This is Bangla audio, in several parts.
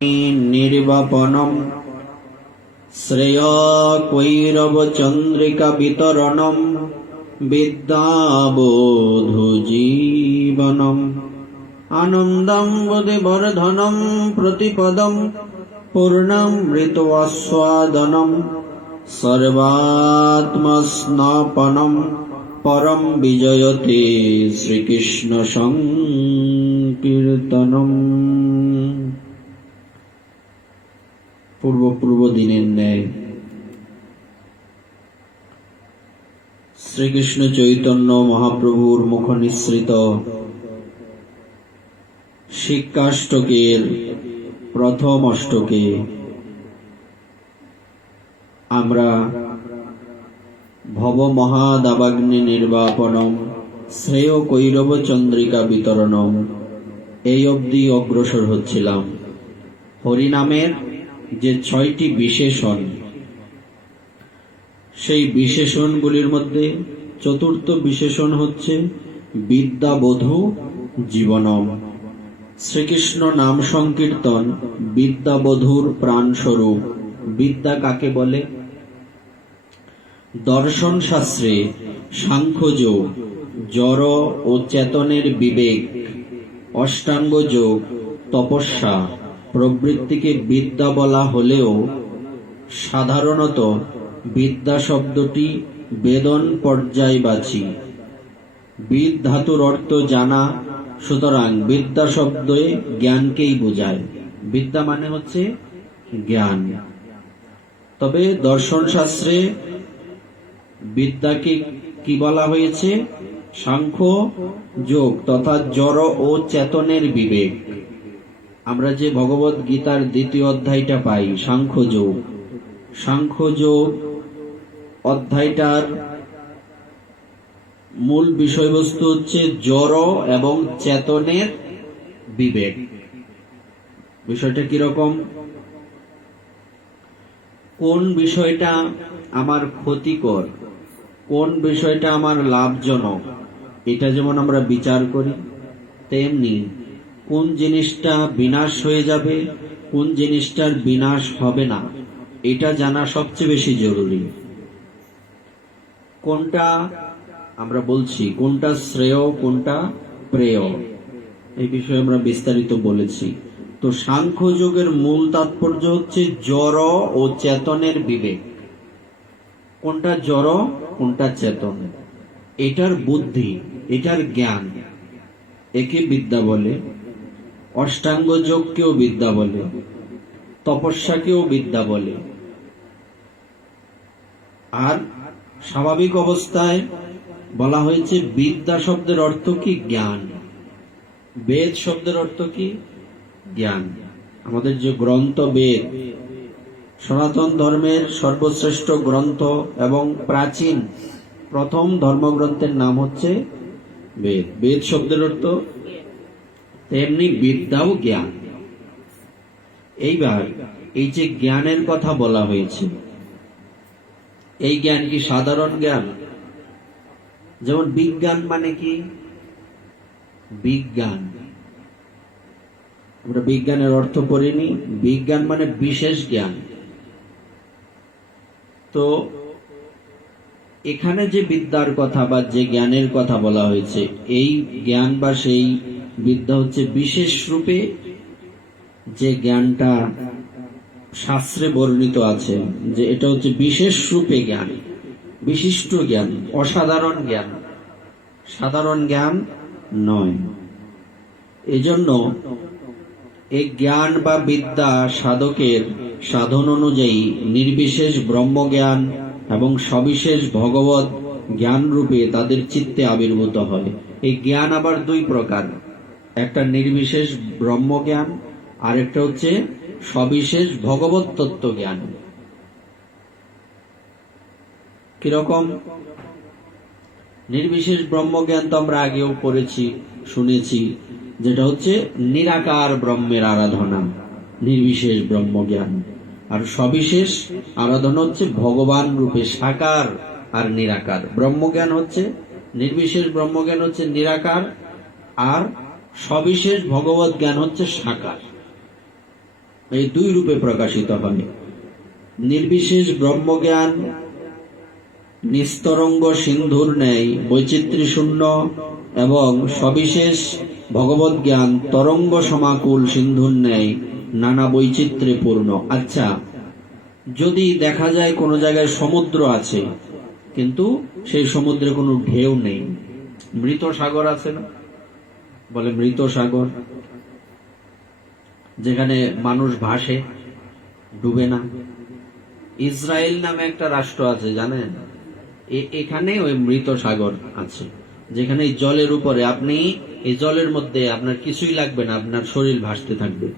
निर्वापनम् श्रेयकैरवचन्द्रिका वितरणम् विद्याबोधुजीवनम् आनन्दं बुद्धिवर्धनं प्रतिपदं पूर्णामृतास्वादनं सर्वात्मस्नापनं परं विजयते श्रीकृष्ण संकीर्तनम्। पूर्व दिनेर न्याय श्रीकृष्ण चैतन्य महाप्रभुर मुख निसृत शिक्षाष्टकेर प्रथम अष्टके आमरा भव महादावाग्नि निर्वापनम श्रेय কৈরব चंद्रिका वितरणम এই অবধি অগ্রসর হচ্ছিলাম। হরিনামের যে ৬টি বিশেষণ, সেই বিশেষণগুলির মধ্যে চতুর্থ বিশেষণ হচ্ছে বিদ্যাবধূ জীবনম। শ্রীকৃষ্ণ নাম সংকীর্তন বিদ্যাবধূর প্রাণস্বরূপ। বিদ্যা কাকে বলে? দর্শন শাস্ত্রে সাংখ্যযোগ জড় ও চেতনের বিবেক, অষ্টাঙ্গ যোগ তপস্যা প্রবৃত্তিকে বিদ্যা বলা হলেও সাধারণত বিদ্যা শব্দটি বেদন পর্যায়বাচী। বিদ ধাতুর অর্থ জানা, সুতরাং বিদ্যা শব্দে জ্ঞানকেই বোঝায়। বিদ্যা মানে হচ্ছে জ্ঞান। তবে দর্শন শাস্ত্রে বিদ্যাকে কি বলা হয়েছে? সাংখ্য যোগ তথা জড় ও চেতনের বিবেক। আমরা যে ভগবত গীতার দ্বিতীয় অধ্যায়টা পাই সাংখ্যযোগ, সাংখ্যযোগ অধ্যায়টার মূল বিষয়বস্তু হচ্ছে জড় এবং চেতনের বিবেক। বিষয়টা কিরকম? কোন বিষয়টা আমার ক্ষতিকর, কোন বিষয়টা আমার লাভজনক, এটা যেমন আমরা বিচার করি, তেমনি কোন জিনিসটা বিনাশ হয়ে যাবে, কোন জিনিসটার বিনাশ হবে না, এটা জানা সবচেয়ে বেশি জরুরি। কোনটা আমরা বলছি, কোনটা শ্রেয় কোনটা প্রেয়, এই বিষয়ে আমরা বিস্তারিত বলেছি। তো সাংখ্য যোগের মূল তাৎপর্য হচ্ছে জড় ও চেতনের বিবেক। কোনটা জড় কোনটা চেতন, এটার বুদ্ধি, এটার জ্ঞান, একে বিদ্যা বলে। অষ্টাঙ্গ যোগকেও বিদ্যা বলে, তপস্যাকেও বিদ্যা বলে। আর স্বাভাবিক অবস্থায় বলা হয়েছে বিদ্যা শব্দের অর্থ কি? জ্ঞান। বেদ শব্দের অর্থ কি? জ্ঞান। আমাদের যে গ্রন্থ বেদ, সনাতন ধর্মের সর্বশ্রেষ্ঠ গ্রন্থ এবং প্রাচীন প্রথম ধর্মগ্রন্থের নাম হচ্ছে বেদ। বেদ শব্দের অর্থ তেমনি বিদ্যাও জ্ঞান। এইবার এই যে জ্ঞানের কথা বলা হয়েছে, এই জ্ঞান কি সাধারণ জ্ঞান? যেমন বিজ্ঞান মানে কি? বিজ্ঞান, আমরা বিজ্ঞানের অর্থ পড়িনি। বিজ্ঞান মানে বিশেষ জ্ঞান। তো এখানে যে বিদ্যার কথা বা যে জ্ঞানের কথা বলা হয়েছে, এই জ্ঞান বা সেই বিদ্যা হচ্ছে বিশেষ রূপে যে জ্ঞানটা শাস্ত্রে বর্ণিত আছে, যে এটা হচ্ছে বিশেষ রূপে জ্ঞান, বিশিষ্ট জ্ঞান, অসাধারণ জ্ঞান, সাধারণ জ্ঞান নয়। এজন্য এই জ্ঞান বা বিদ্যা সাধকের সাধন অনুযায়ী নির্বিশেষ ব্রহ্মজ্ঞান এবং সবিশেষ ভগবত জ্ঞান রূপে তাদের চিত্তে আবির্ভূত হয়। এই জ্ঞান আবার দুই প্রকার, একটা নির্বিশেষ ব্রহ্মজ্ঞান, আর একটা হচ্ছে সবিশেষ ভগবত তত্ত্ব জ্ঞান। কিরকম? নির্বিশেষ ব্রহ্মজ্ঞান তো আমরা আগেও পড়েছি, শুনেছি, যেটা হচ্ছে নিরাকার ব্রহ্মের আরাধনা, নির্বিশেষ ব্রহ্মজ্ঞান। আর সবিশেষ আরাধনা হচ্ছে ভগবান রূপে সাকার আর নিরাকার। ব্রহ্মজ্ঞান হচ্ছে নির্বিশেষ ব্রহ্মজ্ঞান হচ্ছে নিরাকার, আর সবিশেষ ভগবত জ্ঞান হচ্ছে সাকার। এই দুই রূপে প্রকাশিত হয়। নির্বিশেষ ব্রহ্মজ্ঞান নিস্তরঙ্গ সিন্ধুর ন্যায় বৈচিত্র্য শূন্য এবং সবিশেষ ভগবত জ্ঞান তরঙ্গ সমাকুল সিন্ধুর ন্যায় নানা বৈচিত্র্যে পূর্ণ। আচ্ছা, যদি দেখা যায় কোনো জায়গায় সমুদ্র আছে কিন্তু সেই সমুদ্রে কোনো ঢেউ নেই, মৃত সাগর আছে না, বলে মৃত সাগর, যেখানে মানুষ ভাসে, ডুবে না। ইসরায়েল নামে একটা রাষ্ট্র আছে জানেন, এখানে ওই মৃত সাগর আছে, যেখানে জলের উপরে আপনি এই জলের মধ্যে আপনার কিছুই লাগবে না, আপনার শরীর ভাসতে থাকবে,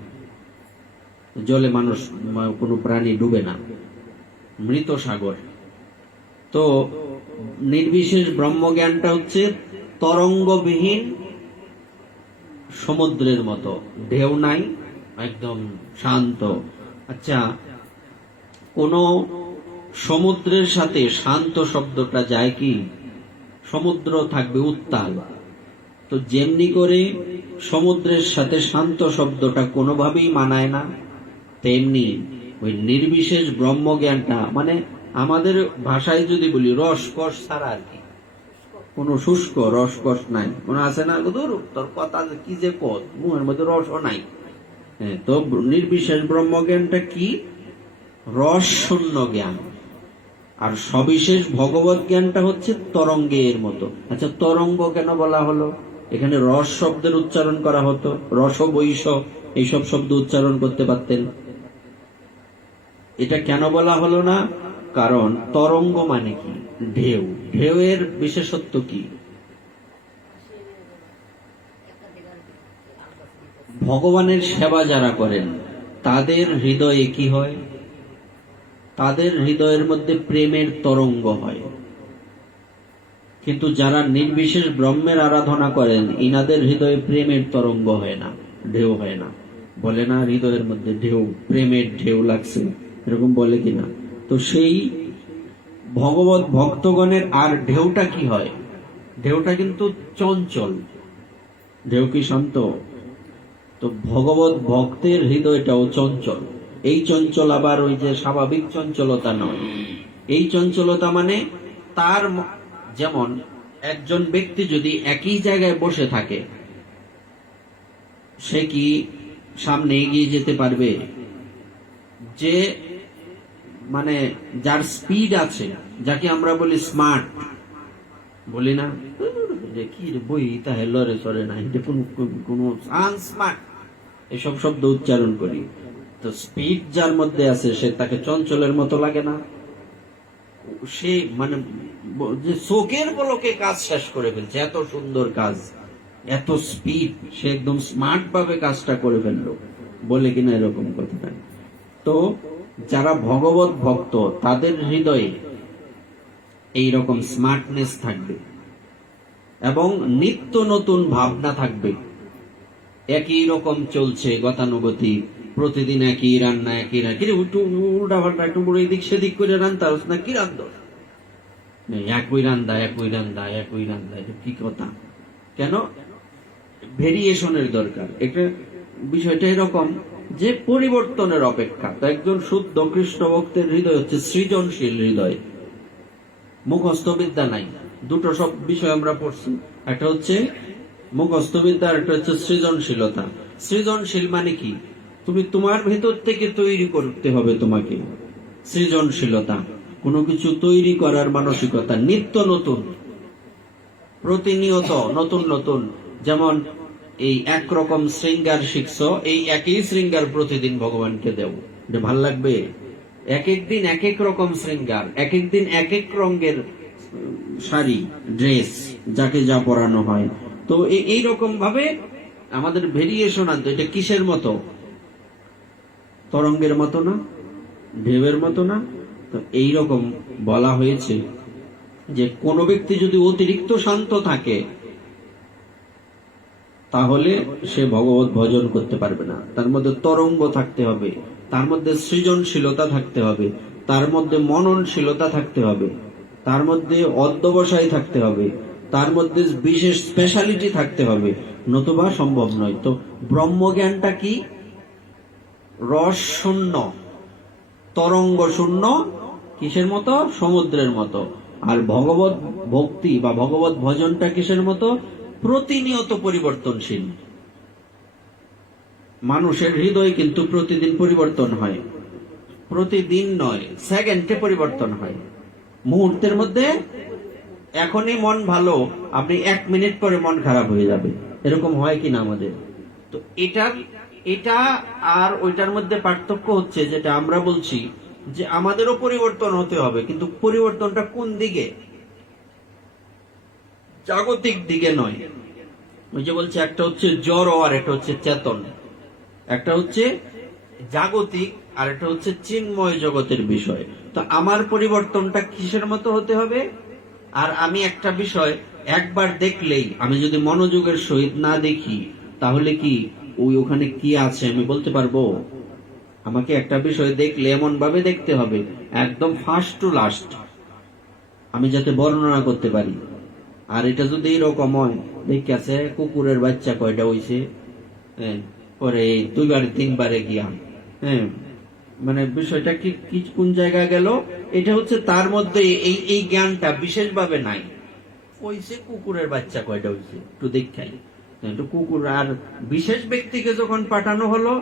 জলে মানুষ কোনো প্রাণী ডুবে না, মৃত সাগর। তো নির্বিশেষ ব্রহ্মজ্ঞানটা হচ্ছে তরঙ্গবিহীন সমুদ্রের মতো, ঢেউ নাই, একদম শান্ত। আচ্ছা, কোন সমুদ্রের সাথে শান্ত শব্দটা যায় কি? সমুদ্র থাকবে উত্তাল, তো যেমনি করে সমুদ্রের সাথে শান্ত শব্দটা কোনোভাবেই মানায় না, তেমনি ওই নির্বিশেষ ব্রহ্মজ্ঞানটা, মানে আমাদের ভাষায় যদি বলি রসকস ছাড়া আর কি, কোনো শুষ্ক রসকস নাই, মনে আছে না, তোর কথা কি যে পথ, মুখের মধ্যে রসও নাই। তো নির্বিশেষ ব্রহ্মজ্ঞানটা কি? রস শূন্য জ্ঞান। আর সবিশেষ ভগবত জ্ঞানটা হচ্ছে তরঙ্গের মতো। আচ্ছা, তরঙ্গ কেন বলা হলো? এখানে রস শব্দের উচ্চারণ করা হতো, রস বৈশ এইসব শব্দ উচ্চারণ করতে পারতেন, এটা কেন বলা হলো না? কারণ তরঙ্গ মানে কি? ঢেউ। ঢেউয়ের বিশেষত্ব কি? ভগবানের সেবা যারা করেন তাদের হৃদয়ে কি হয়? তাদের হৃদয়ের মধ্যে প্রেমের তরঙ্গ হয়। কিন্তু যারা নির্বিশেষ ব্রহ্মের আরাধনা করেন ইনাদের হৃদয়ে প্রেমের তরঙ্গ হয় না, ঢেউ হয় না। বলে না হৃদয়ের মধ্যে ঢেউ, প্রেমের ঢেউ লাগছে, এরকম বলে কিনা? তো সেই ভগবত ভক্তগণের আর ঢেউটা কি হয়? ঢেউটা কিন্তু চঞ্চল। ঢেউ কি শান্ত? তো ভগবত ভক্তের হৃদয়টাও চঞ্চল। এই চঞ্চল আবার ওই যে স্বাভাবিক চঞ্চলতা নয়। এই চঞ্চলতা মানে তার, যেমন একজন ব্যক্তি যদি একই জায়গায় বসে থাকে সে কি সামনে এগিয়ে যেতে পারবে? যে মানে যার স্পিড আছে, যাকে আমরা বলি স্মার্ট, বলি না কি বই তাহে লড়ে চড়ে না, এটা কোন স্মার্ট এসব শব্দ উচ্চারণ করি। তো স্পিড যার মধ্যে আছে সে তাকে চঞ্চলের মতো লাগে না? সে মানে যে চোখের পলকে কাজ শেষ করে ফেলছে, এত সুন্দর কাজ, এত স্পিড, সে একদম স্মার্ট ভাবে কাজটা করে ফেললো, বলে কিনা এরকম কথাটা। তো যারা ভগবত ভক্ত তাদের হৃদয়ে এইরকম স্মার্টনেস থাকবে এবং নিত্য নতুন ভাবনা থাকবে। একই রকম চলছে গতানুগতিক, প্রতিদিন একই রান্না, একই উল্টা পাল্টা একটু এদিক সেদিক করে রান্না না, কি রান্ধ? একই রান্দা একই রান্দা একই রান্দা, এটা কি কথা? কেন? ভেরিয়েশনের দরকার। এটা বিষয়টা এরকম যে পরিবর্তনের অপেক্ষা। তো একজন শুদ্ধ কৃষ্ণ ভক্তের হৃদয় হচ্ছে সৃজনশীল হৃদয়, মুখস্থ বিদ্যা নাই। দুটো সব বিষয় আমরা পড়ছি, একটা হচ্ছে মুখস্থ বিদ্যা, একটা হচ্ছে সৃজনশীলতা। সৃজনশীল মানে কি? তুমি তোমার ভেতর থেকে তৈরি করতে হবে, তোমাকে সৃজনশীলতা, কোনো কিছু তৈরি করার মানসিকতা, নিত্য নতুন, প্রতিনিয়ত নতুন নতুন। যেমন এই একরকম শৃঙ্গার শিখছ, এই একই শৃঙ্গার প্রতিদিন ভগবানকে দেও, এটা ভাল লাগবে? এক এক দিন এক এক রকম শৃঙ্গার, এক এক দিন এক এক রঙের শাড়ি, ড্রেস, যাকে যা পরানো হয়। তো এই রকম ভাবে আমাদের ভেরিয়েশন আনতো। এটা কিসের মতো? তরঙ্গের মতো না, ঢেউয়ের মতো না। তো এইরকম বলা হয়েছে যে কোনো ব্যক্তি যদি অতিরিক্ত শান্ত থাকে তাহলে সে ভগবত ভজন করতে পারবে না। তার মধ্যে তরঙ্গ থাকতে হবে, তার মধ্যে সৃজনশীলতা থাকতে হবে, তার মধ্যে মননশীলতা থাকতে হবে, তার মধ্যে অধ্যবসায় থাকতে হবে, তার মধ্যে বিশেষ স্পেশালিটি থাকতে হবে, নতুবা সম্ভব নয়। তো ব্রহ্মজ্ঞানটা কি? রস শূন্য, তরঙ্গ শূন্য, কিসের মতো? সমুদ্রের মতো। আর ভগবত ভক্তি বা ভগবত ভজনটা কিসের মতো? প্রতিনিয়ত পরিবর্তনশীল। মানুষের হৃদয় কিন্তু প্রতিদিন পরিবর্তন হয়, প্রতিদিন নয়, সেকেন্ডে পরিবর্তন হয়, মুহূর্তের মধ্যে। এখনই মন ভালো, আপনি 1 মিনিট পরে মন খারাপ হয়ে যাবে, এরকম হয় কিনা আমাদের? তো এটা আর ওইটার মধ্যে পার্থক্য হচ্ছে যেটা আমরা বলছি যে আমাদেরও পরিবর্তন হতে হবে, কিন্তু পরিবর্তনটা কোন দিকে? জাগতিক দিকে নয়। ওই যে বলছে একটা হচ্ছে জড় আর একটা হচ্ছে চেতন, একটা হচ্ছে জাগতিক আর একটা হচ্ছে চিন্ময় জগতের বিষয়। তো আমার পরিবর্তনটা কিসের মতো হতে হবে? আর আমি একটা বিষয় একবার দেখলেই, আমি যদি মনোযোগের সহিত না দেখি, তাহলে কি ওখানে কি আছে আমি বলতে পারবো? আমাকে একটা বিষয় দেখলে এমন ভাবে দেখতে হবে, একদম ফার্স্ট টু লাস্ট আমি যাতে বর্ণনা করতে পারি। আর এটা যদি এরকম হয়, দেখছে কুকুরের বাচ্চা কয়টা হইছে, পরে 2 3বারে গিয়া, মানে বিষয়টা কি কোন জায়গায় গেল, এটা হচ্ছে তার মধ্যে এই জ্ঞানটা বিশেষভাবে নাই। হইছে কুকুরের বাচ্চা কয়টা হইছে একটু দেখাই, একটু কুকুর। আর বিশেষ ব্যক্তিকে যখন পাঠানো হলো,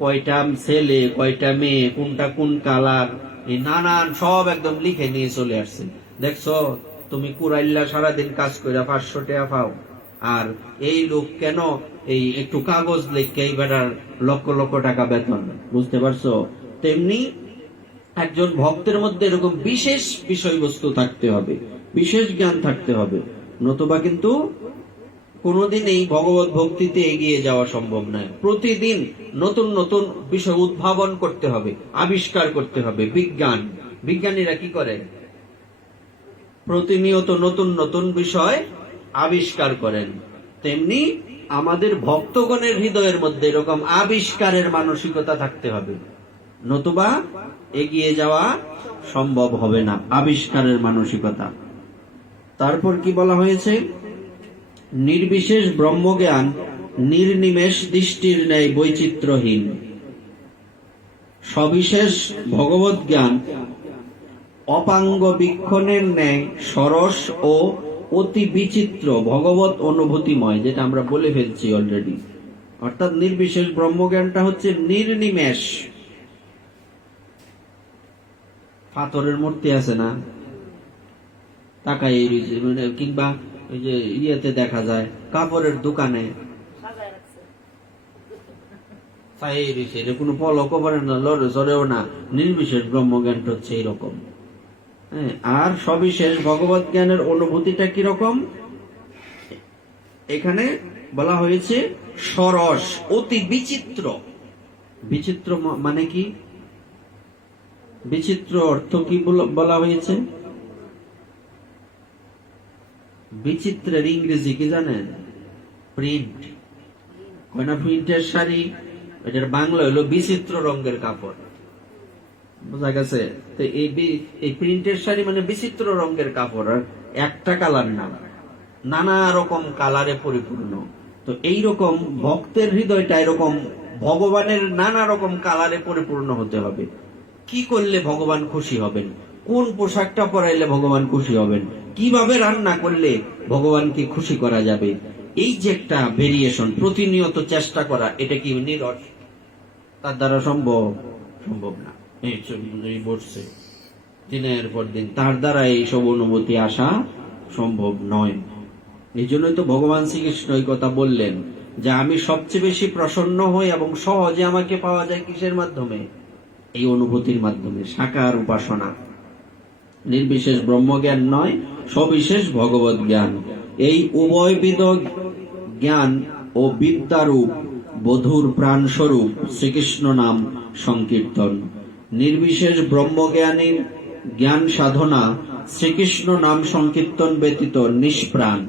কয়টা ছেলে কয়টা মেয়ে, কোনটা কোন কালার, এই নানান সব একদম লিখে নিয়ে চলে আসছে। দেখছো তুমি কুরাইল্লা সারাদিন কাজ করে 500 টাকা পাও, আর এই লোক কেন এই একটু কাগজ লিখে এই বেটার লক্ষ লক্ষ টাকা বেতন। বুঝতে পারছো? তেমনি একজন ভক্তের মধ্যে এরকম বিশেষ বিষয়বস্তু থাকতে হবে, বিশেষ জ্ঞান থাকতে হবে, নতুবা কিন্তু কোনোদিন এই ভগবত ভক্তিতে এগিয়ে যাওয়া সম্ভব নয়। প্রতিদিন নতুন নতুন বিষয় উদ্ভাবন করতে হবে, আবিষ্কার করতে হবে। বিজ্ঞানীরা কি করে? প্রতিনিয়ত নতুন নতুন বিষয় আবিষ্কার করেন। তেমনি আমাদের ভক্তগণের হৃদয়ের মধ্যে এরকম আবিষ্কারের মানসিকতা থাকতে হবে, নতুবা এগিয়ে যাওয়া সম্ভব হবে না। আবিষ্কারের মানসিকতা। তারপর কি বলা হয়েছে? নির্বিশেষ ব্রহ্মজ্ঞান নির্নিমেষ দৃষ্টির ন্যায় বৈচিত্র্যহীন, সবিশেষ ভগবত জ্ঞান অপাঙ্গ বীক্ষণের ন্যায় সরস ও অতি বিচিত্র ভগবত অনুভূতিময়, যেটা আমরা বলে ফেলছি অলরেডি। অর্থাৎ নির্বিশেষ ব্রহ্মজ্ঞানটা হচ্ছে নির্নিমেষ। পাথরের মূর্তি আছে না, তাকাই মানে, কিংবা ওই যে ইয়েতে দেখা যায় কাপড়ের দোকানে কোনো পলকও পড়ে না, লড়ে চড়েও না। নির্বিশেষ ব্রহ্মজ্ঞানটা হচ্ছে এইরকম। আর সবিশেষ ভগবত জ্ঞানের অনুভূতিটা কিরকম? এখানে বলা হয়েছে সরস, অতি বিচিত্র। বিচিত্র মানে কি? বিচিত্র অর্থ কি বলা হয়েছে? বিচিত্রের ইংরেজি কি জানেন? প্রিন্ট। কয়না প্রিন্টের শাড়ি, এটার বাংলা হলো বিচিত্র রঙের কাপড়। বোঝা গেছে? তো এই প্রিন্টের শাড়ি মানে বিচিত্র রঙের কাপড়, আর একটা কালার না, নানা রকম কালারে পরিপূর্ণ। তো এইরকম ভক্তের হৃদয়টা এরকম ভগবানের নানা রকম কালারে পরিপূর্ণ হতে হবে। কি করলে ভগবান খুশি হবেন, কোন পোশাকটা পরাইলে ভগবান খুশি হবেন, কিভাবে রান্না করলে ভগবানকে খুশি করা যাবে, এই যে একটা ভেরিয়েশন প্রতিনিয়ত চেষ্টা করা, এটা কি নিরস? তার দ্বারা সম্ভব না। এই বসছে দিনের পর দিন, তার দ্বারা এইসব অনুভূতি আসা সম্ভব নয়। এই জন্যই তো ভগবান শ্রীকৃষ্ণ এই কথা বললেন যে আমি সবচেয়ে বেশি প্রসন্ন হই এবং সহজে আমাকে পাওয়া যায় কিসের মাধ্যমে? এই অনুভূতির মাধ্যমে, সাকার উপাসনা। নির্বিশেষ ব্রহ্মজ্ঞান নয়, সবিশেষ ভগবত জ্ঞান। এই উভয়বিধ জ্ঞান ও বিদ্যারূপ বধূর প্রাণস্বরূপ শ্রীকৃষ্ণ নাম সংকীর্তন। নির্বিশেষ ব্রহ্মজ্ঞানীর জ্ঞান সাধনা শ্রীকৃষ্ণ নাম সংকীর্তন ব্যতীত নিষ্প্রাণ।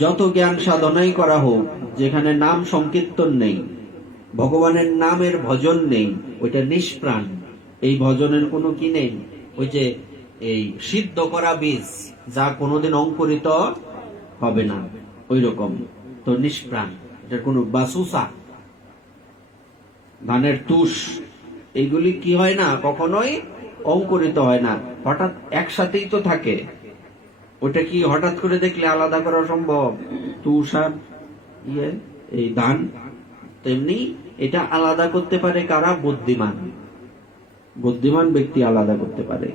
যত জ্ঞান সাধনাই করা হোক, যেখানে নাম সংকীর্তন নেই, ভগবানের নামের ভজন নেই, ওইটা নিষ্প্রাণ। এই ভজনের কোনো কি নেই? ওই যে এই সিদ্ধ করা বীজ, যা কোনোদিন অঙ্কুরিত হবে না, ওই রকম। তো নিষ্প্রাণ, এটার কোনো বাসুসা। ধানের তুষ, এগুলি কি হয় না, কখনোই অঙ্কুরিত হয় না, হঠাৎ একসাথেই তো থাকে। ওটা কি হঠাৎ করে দেখলে আলাদা করা সম্ভব? তুষ আর এই ধান। তেমনি এটা আলাদা করতে পারে কারা? বুদ্ধিমান। বুদ্ধিমান ব্যক্তি আলাদা করতে পারে।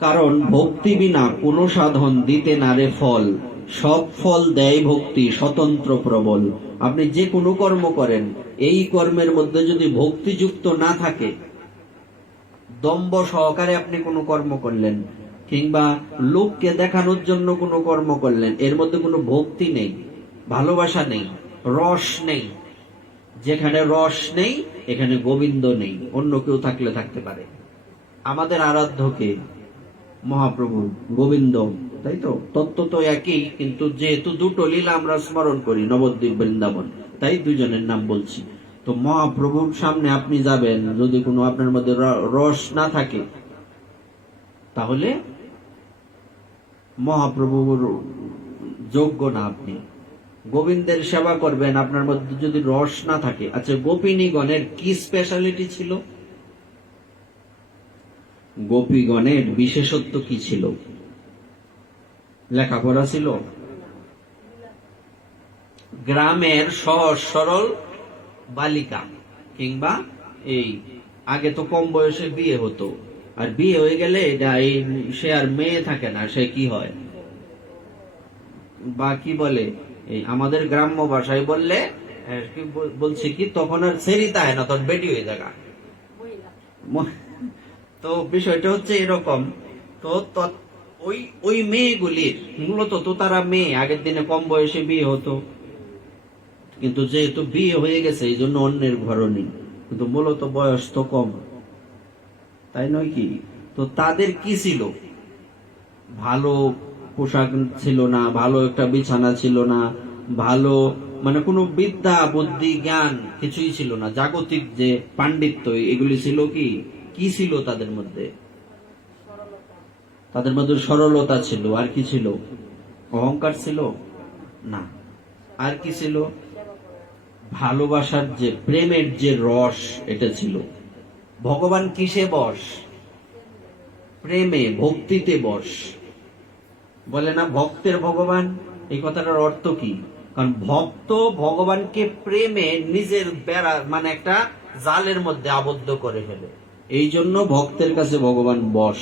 কারণ ভক্তি বিনা কোন সাধন দিতে নারে ফল, সব ফল দেয় ভক্তি স্বতন্ত্র প্রবল। আপনি যে কোনো কর্ম করেন, এই কর্মের মধ্যে যদি ভক্তিযুক্ত না থাকে, দম্ভ সহকারে আপনি কোনো কর্ম করলেন, কিংবা লোককে দেখানোর জন্য কোনো কর্ম করলেন, এর মধ্যে কোনো ভক্তি নেই, ভালোবাসা নেই, রস নেই। যেখানে রস নেই এখানে গোবিন্দ নেই। অন্য কেউ থাকলে থাকতে পারে। আমাদের আরাধ্যকে মহাপ্রভু গোবিন্দ, তাই তো? তত্ত্ব তো একই, কিন্তু যেহেতু দুটো লীলা আমরা স্মরণ করি, নবদ্বীপ বৃন্দাবন, তাই দুজনের নাম বলছি। তো মহাপ্রভুর সামনে আপনি যাবেন, যদি কোনো আপনার মধ্যে রস না থাকে, তাহলে মহাপ্রভুর যোগ্য না আপনি। গোবিন্দের সেবা করবেন, আপনার মধ্যে যদি রস না থাকে। আচ্ছা, গোপিনীগণের কি স্পেশালিটি ছিল? গোপীগণের বিশেষত্ব কি ছিল? লেখাপড়া ছিল? গ্রামের সহজ সরল বালিকা, কিংবা এই আগে তো কম বয়সে বিয়ে হতো, আর বিয়ে হয়ে গেলে সে আর মেয়ে থাকে না, সে কি হয়, বা কি বলে, এই আমাদের গ্রাম্য ভাষায় বললে বলছে কি, তখন আর সেরিতা হয় না, তখন বেটি হয়ে যাগা। তো বিষয়টা হচ্ছে এরকম। তো ওই মেয়েগুলির মূলত তো তারা মেয়ে, আগের দিনে কম বয়সে বিয়ে হতো, কিন্তু যেহেতু বিয়ে হয়ে গেছে এই জন্য অন্যের ঘরণী, কিন্তু মূলত বয়স তো কম, তাই নয় কি? তো তাদের কি ছিল? ভালো পোশাক ছিল না, ভালো একটা বিছানা ছিল না, ভালো মানে কোনো বিদ্যা বুদ্ধি জ্ঞান কিছুই ছিল না। জাগতিক যে পাণ্ডিত্য, এগুলি ছিল কি? কি ছিল তাদের মধ্যে? তাদের মধ্যে সরলতা ছিল। আর কি ছিল? অহংকার ছিল না। আর কি ছিল? ভালোবাসার যে, প্রেমের যে রস, এটা ছিল। ভগবান কিসে বশ? প্রেমে, ভক্তিতে বশ। বলে না ভক্তের ভগবান, এই কথাটার অর্থ কি? কারণ ভক্ত ভগবানকে প্রেমে নিজের বেড়া, মানে একটা জালের মধ্যে আবদ্ধ করে ফেলে। এই জন্য ভক্তের কাছে ভগবান বশ।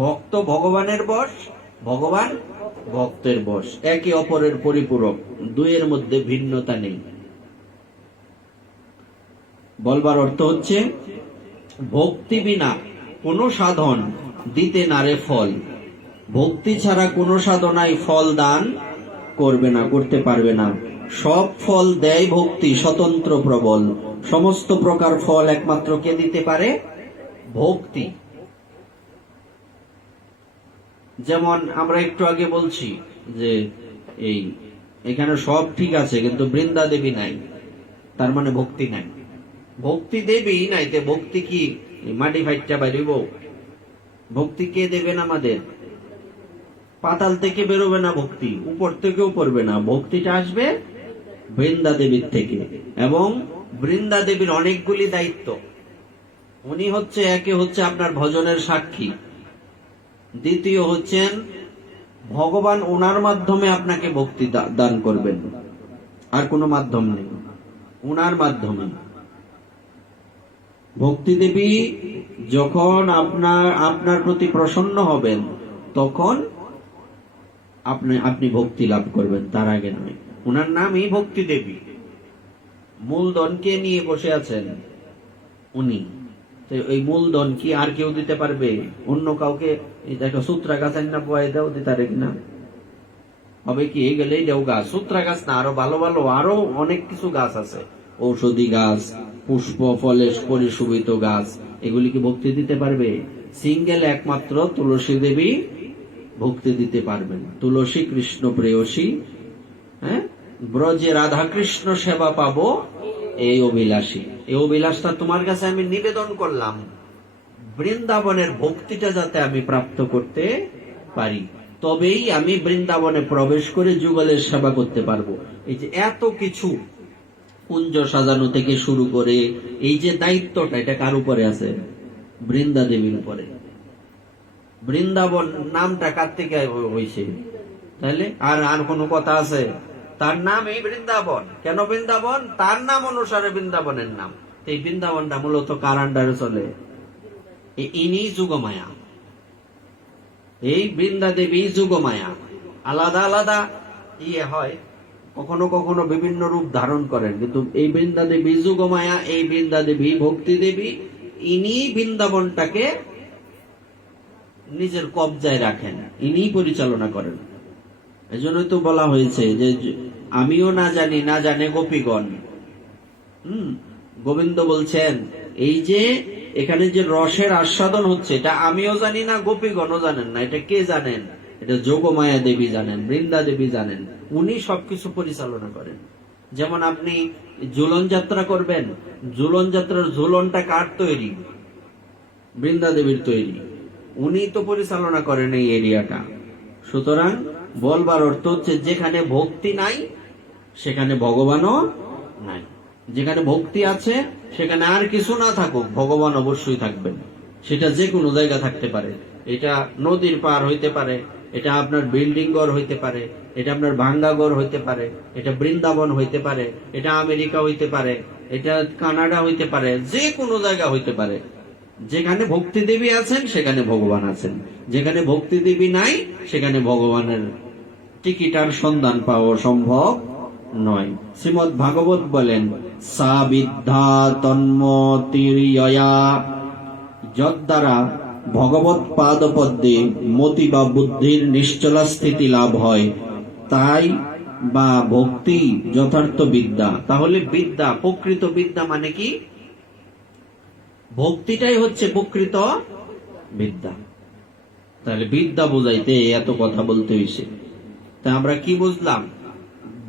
ভক্ত ভগবানের বশ, ভগবান ভক্তের বশ। একে অপরের পরিপূরক, দুইয়ের মধ্যে ভিন্নতা নেই। বলবার অর্থ হচ্ছে, ভক্তি বিনা কোনো সাধন দিতে নারে ফল। ভক্তি ছাড়া কোনো সাধনায় ফল দান করবে না, করতে পারবে না। সব ফল দেয় ভক্তি স্বতন্ত্র প্রবল। সমস্ত প্রকার ফল একমাত্র কে দিতে পারে? ভক্তি। যেমন আমরা একটু আগে বলছি যে এখানে সব ঠিক আছে, কিন্তু বৃন্দা দেবী নাই, তার মানে ভক্তি নাই। ভক্তি দেবী নাই, তে ভক্তি কি মাটি ফাইটটা বাড়িব? ভক্তি কে দেবেন আমাদের? পাতাল থেকে বেরোবে না ভক্তি, উপর থেকেও পড়বে না। ভক্তিটা আসবে বৃন্দা দেবীর থেকে। এবং বৃন্দা দেবীর অনেকগুলি দায়িত্ব। উনি হচ্ছে, একে হচ্ছে আপনার ভজনের সাক্ষী, দ্বিতীয় হচ্ছেন ভগবান ওনার মাধ্যমে আপনাকে ভক্তি দান করবেন, আর কোনো মাধ্যম নেই, ওনার মাধ্যমে। ভক্তি দেবী যখন আপনার প্রতি প্রসন্ন হবেন, তখন আপনি ভক্তি লাভ করবেন, তার আগে নয়। ওনার নামই ভক্তি দেবী। মূলধনকে নিয়ে বসে আছেন উনি, তো এই মূলধন কি আর কেউ দিতে পারবে? অন্য কাউকে একটা সূত্রা গাছ না বয়ে দাও, দিতে পারে কিনা? হবে কি, এই গেলেই দেও গাছ, সূত্রা গাছ না, আরো ভালো ভালো আরো অনেক কিছু গাছ আছে, ঔষধি গাছ, পুষ্প ফলে পরিশোভিত গাছ, এগুলি কি ভক্তি দিতে পারবে? সিঙ্গেল একমাত্র তুলসী দেবী ভক্তি দিতে পারবেন। তুলসী কৃষ্ণ প্রেয়সী, হ্যাঁ, ব্রজে রাধা কৃষ্ণ সেবা পাবো এই অভিলাষী। এই অভিলাষটা তোমার কাছে আমি নিবেদন করলাম, বৃন্দাবনের ভক্তিটা যাতে আমি প্রাপ্ত করতে পারি, তবেই আমি বৃন্দাবনে প্রবেশ করে যুগলের সেবা করতে পারবো। এই যে এত কিছু কুঞ্জ সাজানো থেকে শুরু করে এই যে দায়িত্বটা, এটা কার উপরে আছে? বৃন্দা দেবীর উপরে। বৃন্দাবন নামটা কার থেকে হয়েছে তাহলে? আর কোনো কথা আছে? তার নাম এই বৃন্দাবন। কেন বৃন্দাবন? তার নাম অনুসারে বৃন্দাবনের নাম। এই বৃন্দাবনটা মূলত কার আন্ডারে চলে? ইনি যুগমায়া। এই বৃন্দা দেবী যুগমায়া। আলাদা আলাদা হয়, কখনো কখনো বিভিন্ন রূপ ধারণ করেন, কিন্তু এই বৃন্দা দেবী যুগমায়া, এই বৃন্দা দেবী ভক্তি দেবী, ইনি বৃন্দাবনটাকে নিজের কবজায় রাখেন, ইনি পরিচালনা করেন। এজন্যই তো বলা হয়েছে যে আমিও না জানি, না জানে গোপীগণ। গোবিন্দ বলছেন এই যে এখানে যে রসের আস্বাদন হচ্ছে, এটা আমিও জানি না, গোপীগণও জানেন না। এটা কে জানেন? এটা যোগমায়া দেবী জানেন, বৃন্দা দেবী জানেন। উনি সবকিছু পরিচালনা করেন। যেমন আপনি ঝুলন যাত্রা করবেন, ঝুলন যাত্রার ঝুলনটা কার তৈরি? বৃন্দা দেবীর তৈরি। উনি তো পরিচালনা করেন এই এরিয়াটা। সুতরাং বলবার অর্থ হচ্ছে যেখানে ভক্তি নাই সেখানে ভগবানও নাই, যেখানে ভক্তি আছে সেখানে আর কিছু না থাকুক, ভগবান অবশ্যই থাকবেন। সেটা যে কোনো জায়গা থাকতে পারে। এটা নদীর পার হইতে পারে, এটা আপনার বিল্ডিং ঘর হইতে পারে, এটা আপনার ভাঙ্গা ঘর হইতে পারে, এটা বৃন্দাবন হইতে পারে, এটা আমেরিকা হইতে পারে, এটা কানাডা হইতে পারে, যে কোনো জায়গা হইতে পারে। যেখানে ভক্তি দেবী আছেন সেখানে ভগবান আছেন, যেখানে ভক্তি দেবী নাই সেখানে ভগবানের টিকিটার সন্ধান পাওয়া সম্ভব নয়। শ্রীমৎ ভাগবত বলেন, সা বিদ্যা তন্মতিরিয়য়া, যদ্বারা ভগবৎ পাদপদ্মে মতি বা বুদ্ধির নিশ্চলা স্থিতি লাভ হয়, তাই বা ভক্তি যথার্থ বিদ্যা। তাহলে বিদ্যা, প্রকৃত বিদ্যা মানে কি? ভক্তিটাই হচ্ছে প্রকৃত বিদ্যা। তাহলে বিদ্যা বোঝাইতে এত কথা বলতে হয়েছে। তা আমরা কি বুঝলাম?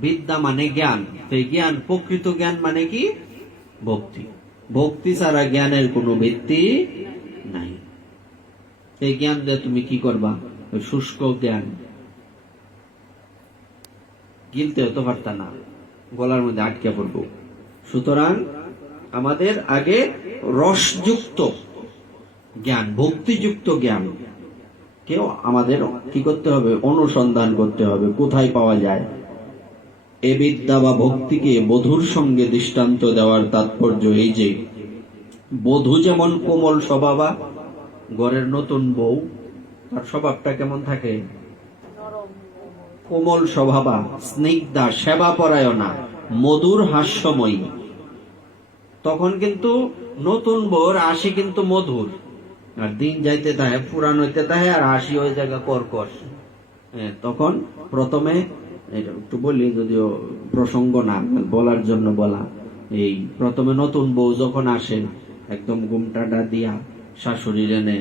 বিদ্যা মানে জ্ঞান। এই জ্ঞান, প্রকৃত জ্ঞান মানে কি? ভক্তি। ভক্তি ছাড়া জ্ঞানের কোনো ভিত্তি নাই। এই জ্ঞান দিয়ে তুমি কি করবা? ওই শুষ্ক জ্ঞান, গিলতে হতে পারতা না, গলার মধ্যে আটকে পড়বো। সুতরাং আমাদের আগে রসযুক্ত জ্ঞান, ভক্তিযুক্ত জ্ঞান কেউ আমাদের কি করতে হবে? অনুসন্ধান করতে হবে, কোথায় পাওয়া যায়। এ বিদ্যা বা ভক্তিকে বধূর সঙ্গে দৃষ্টান্ত দেওয়ার তাৎপর্য এই যে, বধূ যেমন কোমল স্বভাবা, ঘরের নতুন বউ, তার স্বভাবটা কেমন থাকে? কোমল স্বভাবা, স্নিগ্ধা, সেবা পরায়ণা, মধুর হাস্যময়ী। তখন কিন্তু নতুন বউর হাসি কিন্তু মধুর, আর দিন যাইতে থাকে, পুরান হইতে থাকে, আর হাসি ওই জায়গা কর্কশ। তখন প্রথমে এটা একটু বলি, যদিও প্রসঙ্গ না, বলার জন্য বলা। এই প্রথমে নতুন বউ যখন আসে, একদম ঘুমটাটা দিয়া শাশুড়ির এনে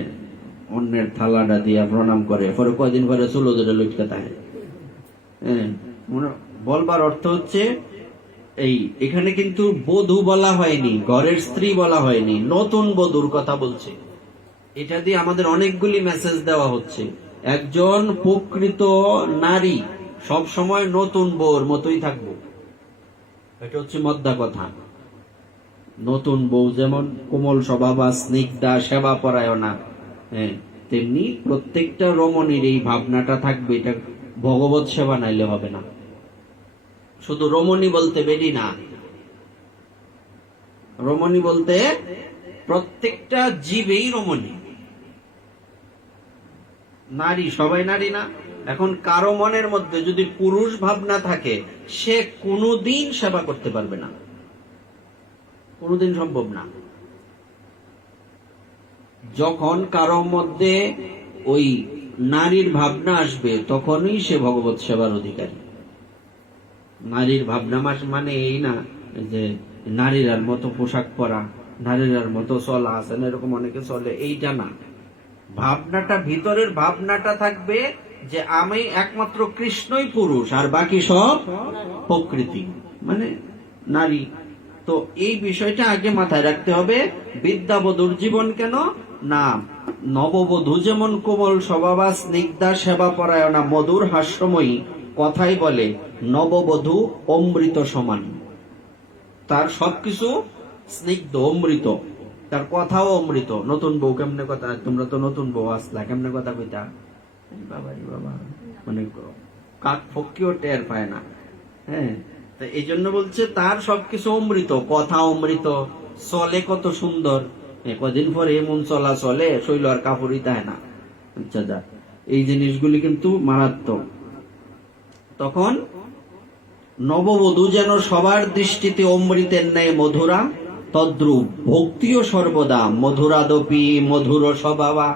অন্যের থালাটা দিয়া প্রণাম করে, পরে কয়দিন পরে চুলো ধরে লুটকে থাকে। বলবার অর্থ হচ্ছে এই, এখানে কিন্তু বধূ বলা হয়নি, ঘরের স্ত্রী বলা হয়নি, নতুন বধূর কথা বলছে। এটা দিয়ে আমাদের অনেকগুলি মেসেজ দেওয়া হচ্ছে। একজন প্রকৃত নারী সব সময় নতুন বউর মতোই থাকবো, এটা হচ্ছে মদ্দা কথা। নতুন বউ যেমন কোমল স্বভাবা, স্নিগ্ধা, সেবা পরায়ণা, তেমনি প্রত্যেকটা রমণীর এই ভাবনাটা থাকবে। এটা ভগবত সেবা নাইলে হবে না। শুধু রমণী বলতে বেরি না, রমণী বলতে প্রত্যেকটা জীবেই রমণী। নারী, সবাই নারী না। এখন কারো মনের মধ্যে যদি পুরুষ ভাবনা থাকে, সে কোনোদিন সেবা করতে পারবে না, কোনোদিন সম্ভব না। যখন কারো মধ্যে ওই নারীর ভাবনা আসবে, তখনই সে ভগবত সেবার অধিকারী। নারীর ভাবনা মানে এই না যে নারীরার মতো পোশাক পরা, নারীরার মতো চলা আছে না, এরকম অনেকে চলে, এইটা না। ভাবনাটা, ভিতরের ভাবনাটা থাকবে যে আমি একমাত্র কৃষ্ণই পুরুষ, আর বাকি সব প্রকৃতি, মানে নারী। তো এই বিষয়টা আগে মাথায় রাখতে হবে। বিদ্যাবধূর জীবন কেন না, নববধূ যেমন কোমল স্বভাবা, স্নিগ্ধা, সেবা পরায়ণা, মধুর হাস্যময়ী, কথাই বলে নববধূ অমৃত সমান। তার সবকিছু স্নিগ্ধ, অমৃত, তার কথাও অমৃত। নতুন বউ কেমনে কথা, তোমরা তো নতুন বউ আসলা, কেমনে কথা কইতা, বাবারি বাবা, মানে কাক ফকিও টের পায় না। হ্যাঁ, তো এই জন্য বলছে তার সবকিছু অমৃত, কথা অমৃত, চলে কত সুন্দর। কদিন পরে এমন চলা চলে, শৈল আর কাপড়ই তাই না। আচ্ছা যা, এই জিনিসগুলি কিন্তু মারাত্মক। তখন নববধূ যেন সবার দৃষ্টিতে অমৃতের ন্যায় মধুরা, তদ্রূপ ভক্তিও সর্বদা মধুরাদপি মধুর স্বভাবা।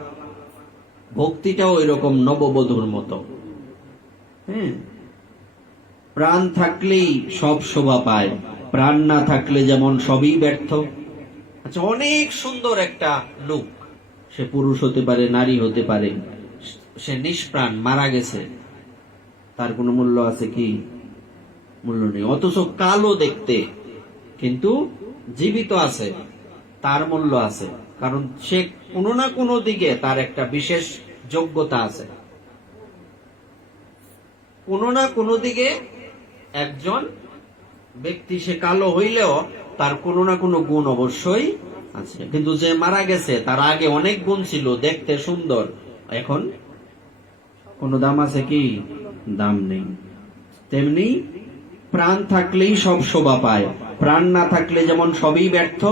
ভক্তিটাও এরকম নববধূর মতো। হ্যাঁ, প্রাণ থাকলেই সব শোভা পায়, প্রাণ না থাকলে যেমন সবই ব্যর্থ। আচ্ছা, অনেক সুন্দর একটা লোক, সে পুরুষ হতে পারে, নারী হতে পারে, সে নিষ্প্রাণ মারা গেছে, তার কোনো মূল্য আছে কি? মূল্য নেই। অথচ কালো দেখতে কিন্তু জীবিত আছে, তার মূল্য আছে, কারণ সে কোনো না কোনো দিকে তার একটা বিশেষ যোগ্যতা আছে। কোনো না কোনো দিকে একজন ব্যক্তি, সে কালো হইলেও তার কোনো না কোনো গুণ অবশ্যই আছে। কিন্তু যে মারা গেছে তার আগে অনেক গুণ ছিল, দেখতে সুন্দর, এখন কোনো দাম আছে কি? দাম নেই। তেমনি প্রাণ থাকলেই সব শোভা পায়, প্রাণ না থাকলে যেমন সবই ব্যর্থ,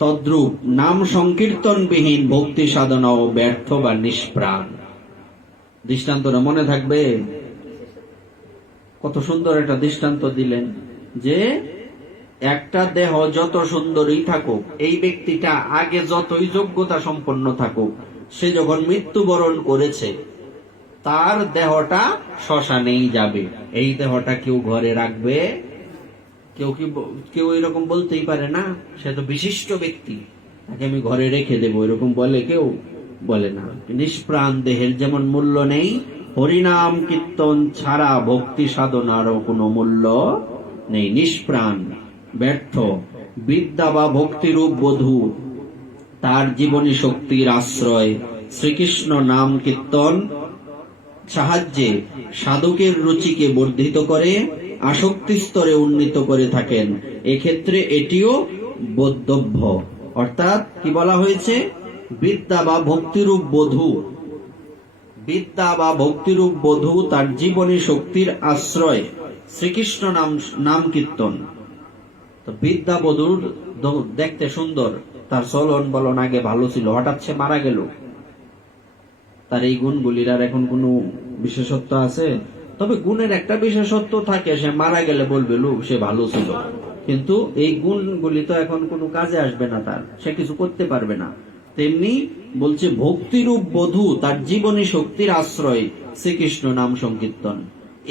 তদ্রূপ নাম সংকীর্তনবিহীন ভক্তি সাধনাও ব্যর্থ বা নিষ্প্রাণ। দৃষ্টান্তটা মনে থাকবে? কত সুন্দর একটা দৃষ্টান্ত দিলেন যে একটা দেহ যত সুন্দরই থাকুক, এই ব্যক্তিটা আগে যতই যোগ্যতা সম্পন্ন থাকুক, সে যখন মৃত্যুবরণ করেছে তার দেহটা শ্মশানেই যাবে। এই দেহটা কেউ ঘরে রাখবে? কেউ এরকম বলতেই পারে না। সে তো বিশিষ্ট ব্যক্তি, তাকে আমি ঘরে রেখে দেবো, এরকম বলে কেউ? বলে না। নিষ্প্রাণ দেহের যেমন মূল্য নেই, হরিনাম কীর্তন ছাড়া ভক্তি সাধনারও কোনো মূল্য নেই। নিষ্প্রাণ, ব্যর্থ, বিদ্যা বা ভক্তিরূপ বধূ, তার জীবনী শক্তির আশ্রয় শ্রীকৃষ্ণ নাম কীর্তন সাহায্যে সাধকের রুচিকে বর্ধিত করে, আসক্তি স্তরে উন্নীত করে থাকেন। এক্ষেত্রে এটিও বোধব্য। অর্থাৎ কি বলা হয়েছে? বিদ্যা বা ভক্তিরূপ বধূ, বিদ্যা বা ভক্তিরূপ বধূ তার জীবনী শক্তির আশ্রয় শ্রীকৃষ্ণ নাম কীর্তন। তো বিদ্যা বধূর দেখতে সুন্দর, তার চলন বলন আগে ভালো ছিল, হঠাৎ সে মারা গেল, তার এই গুণগুলির আর এখন কোনো বিশেষত্ব আছে? তবে গুণের একটা বিশেষত্ব থাকে, সে মারা গেলে বলবে লোক সে ভালো ছিল, কিন্তু এই গুণগুলি তো এখন কোনো কাজে আসবে না, তার সে কিছু করতে পারবে না। তেমনি বলছে ভক্তিরূপ বধূ তার জীবনী শক্তির আশ্রয় শ্রীকৃষ্ণ নাম সংকীর্তন।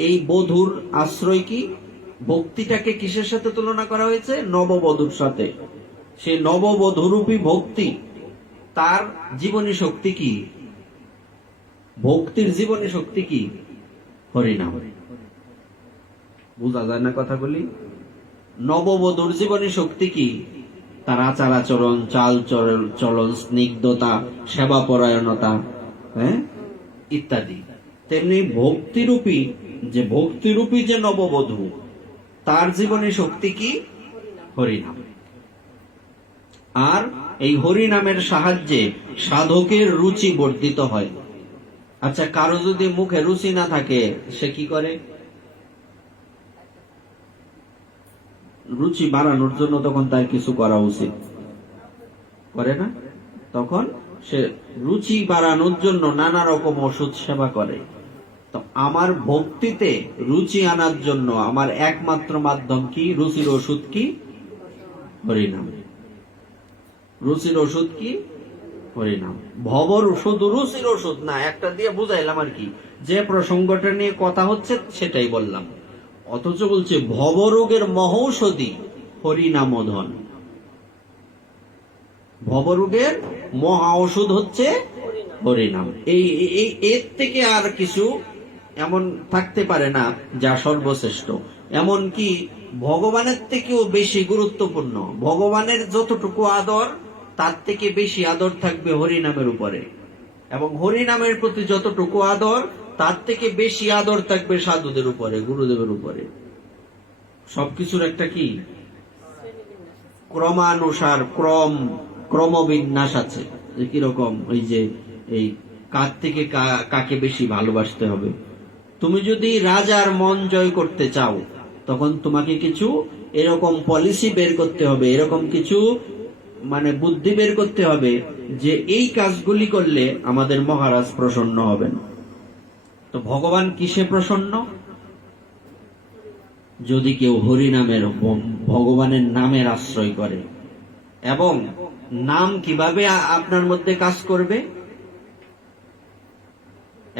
এই বধূর আশ্রয় কি? ভক্তিটাকে কিসের সাথে তুলনা করা হয়েছে? নববধূর সাথে। সে নববধূরূপী ভক্তি, তার জীবনী শক্তি কি? ভক্তির জীবনী শক্তি কি? হরিনাম। বুঝা যায় না কথাগুলি? নববধূর জীবনী শক্তি কি? তার আচার আচরণ, চাল চলন, স্নিগ্ধতা, সেবা পরায়ণতা, হ্যাঁ, ইত্যাদি। তেমনি ভক্তিরূপী যে নববধূ, তার জীবনী শক্তি কি? হরিনাম। আর এই হরিনামের সাহায্যে সাধকের রুচি বর্ধিত হয়। আচ্ছা, কারো যদি মুখে রুচি না থাকে, সে কি করে? রুচি বাড়ানোর জন্য তখন তার কিছু করা উচিত, করে না? তখন সে রুচি বাড়ানোর জন্য নানা রকম ওষুধ সেবা করে। তো আমার ভক্তিতে রুচি আনার জন্য আমার একমাত্র মাধ্যম কি? রুচির ওষুধ কি? হরিনাম। রুচির ওষুধ কি? হরিনাম। ভবর শুধু রুচির ওষুধ না, একটা দিয়ে বুঝাইলাম আর কি, যে প্রসঙ্গটা নিয়ে কথা হচ্ছে সেটাই বললাম। অথচ বলছে ভবরোগের মহৌষধি হরিনামধন। ভবরোগের মহা ঔষধ হচ্ছে হরিনাম। এর থেকে আর কিছু এমন থাকতে পারে না যা সর্বশ্রেষ্ঠ। এমন কি ভগবানের থেকেও বেশি গুরুত্বপূর্ণ, ভগবানের যতটুকু আদর তার থেকে বেশি আদর থাকবে হরিনামের উপরে, এবং হরিনামের প্রতি যতটুকু আদর তার থেকে বেশি আদর থাকবে সাধুদের উপরে, গুরুদেবের উপরে। সবকিছুর একটা কি ক্রমানুসার ক্রমবিন্যাস আছে, যে কিরকম ওই যে এই কার থেকে কাকে বেশি ভালোবাসতে হবে। তুমি যদি রাজার মন জয় করতে চাও, তখন তোমাকে কিছু এরকম পলিসি বের করতে হবে, এরকম কিছু মানে বুদ্ধি বের করতে হবে যে এই কাজগুলি করলে আমাদের মহারাজ প্রসন্ন হবেন। তো ভগবান কিসে প্রসন্ন? যদি কেউ হরি নামের, ভগবানের নামের আশ্রয় করে। এবং নাম কিভাবে আপনার মধ্যে কাজ করবে?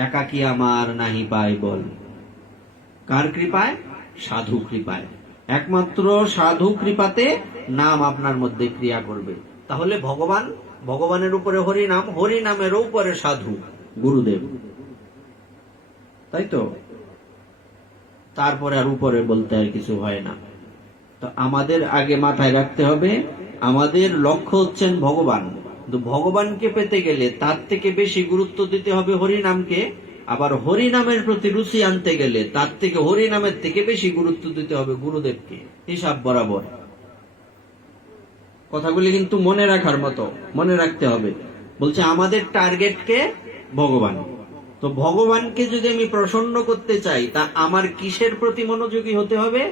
একাকী আমার নাহি পায় বল, কার কৃপায়? সাধু কৃপায়। একমাত্র সাধু কৃপাতে নাম আপনার মধ্যে ক্রিয়া করবে। তাহলে ভগবানের উপরে হরিনাম, হরিনামের উপরে সাধু গুরুদেব, তাই তো? তারপরে আর উপরে বলতে আর কিছু হয় না। তো আমাদের আগে মাথায় রাখতে হবে, আমাদের লক্ষ্য হচ্ছেন ভগবান। তো ভগবানকে পেতে গেলে তার থেকে বেশি গুরুত্ব দিতে হবে হরিনামকে। আবার হরিনামের প্রতি রুচি আনতে গেলে তার থেকে, হরিনামের থেকে বেশি গুরুত্ব দিতে হবে গুরুদেবকে। হিসাব বরাবর। কথাগুলি কিন্তু মনে রাখার মতো, মনে রাখতে হবে। বলছে আমাদের টার্গেটকে ভগবান। তো ভগবানকে যদি আমি প্রসন্ন করতে চাই, তা আমার কিসের প্রতি মনোযোগী হতে হবে?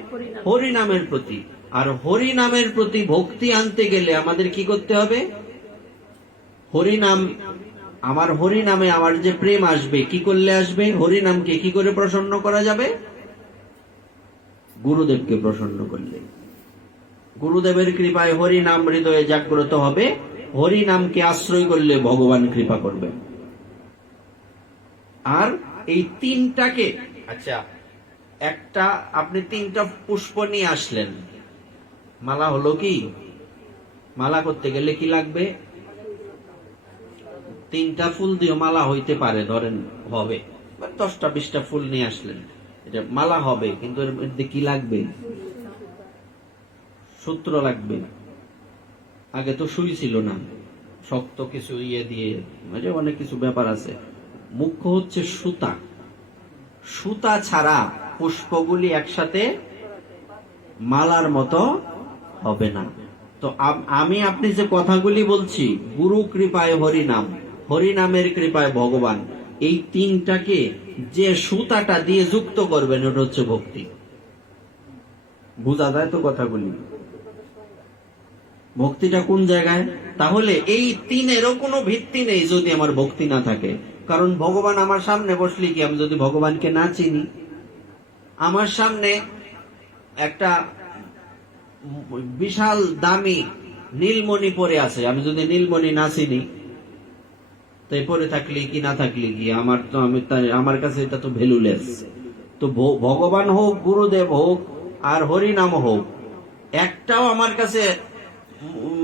হরিনামের প্রতি। আর হরিনামের প্রতি ভক্তি আনতে গেলে আমাদের কি করতে হবে? হরিনাম, আমার হরিনামে আমার যে প্রেম আসবে, কি করলে আসবে? হরিনামকে কি করে প্রসন্ন করা যাবে? গুরুদেবকে প্রসন্ন করলে। গুরুদেবের কৃপায় হরিনাম হৃদয়ে জাগ্রত হবে। হরিনামকে আশ্রয় করলে ভগবান কৃপা করবে। আর এই তিনটাকে, আচ্ছা, একটা আপনি তিনটা পুষ্প নিয়ে আসলেন, মালা হলো কি? মালা করতে গেলে কি লাগবে? তিনটা ফুল দিয়ে মালা হইতে পারে, ধরেন হবে, 10টা 20টা ফুল নিয়ে আসলেন, এটা মালা হবে। কিন্তু এর মধ্যে কি লাগবে? সূত্র লাগবে। আগে তো সুই ছিল না, শক্ত কিছু ইয়ে দিয়ে, মানে অনেক কিছু ব্যাপার আছে। মুখ্য হচ্ছে সুতা। সুতা ছাড়া পুষ্পগুলি একসাথে মালার মতো হবে না। তো আমি আপনি যে কথাগুলি বলছি, গুরু কৃপায় হরিনাম, হরিনামের কৃপায় ভগবান, এই তিনটাকে যে সুতাটা দিয়ে যুক্ত করবেন, ওটা হচ্ছে ভক্তি। বোঝা যায় তো কথাগুলি? ভক্তিটা কোন জায়গায়? তাহলে এই তিনেরও কোনো ভিত্তি নেই যদি আমার ভক্তি না থাকে। কারণ ভগবান আমার সামনে বসলি কি, আমি যদি ভগবানকে না চিনি? আমার সামনে একটা বিশাল দামি নীলমণি পরে আছে, আমি যদি নীলমণি না চিনি, তাই পরে থাকলি কি না থাকলি কি, আমার কাছে এটা তো ভ্যালুলেস। তো ভগবান হোক, গুরুদেব হোক, আর হরিনাম হোক, একটাও আমার কাছে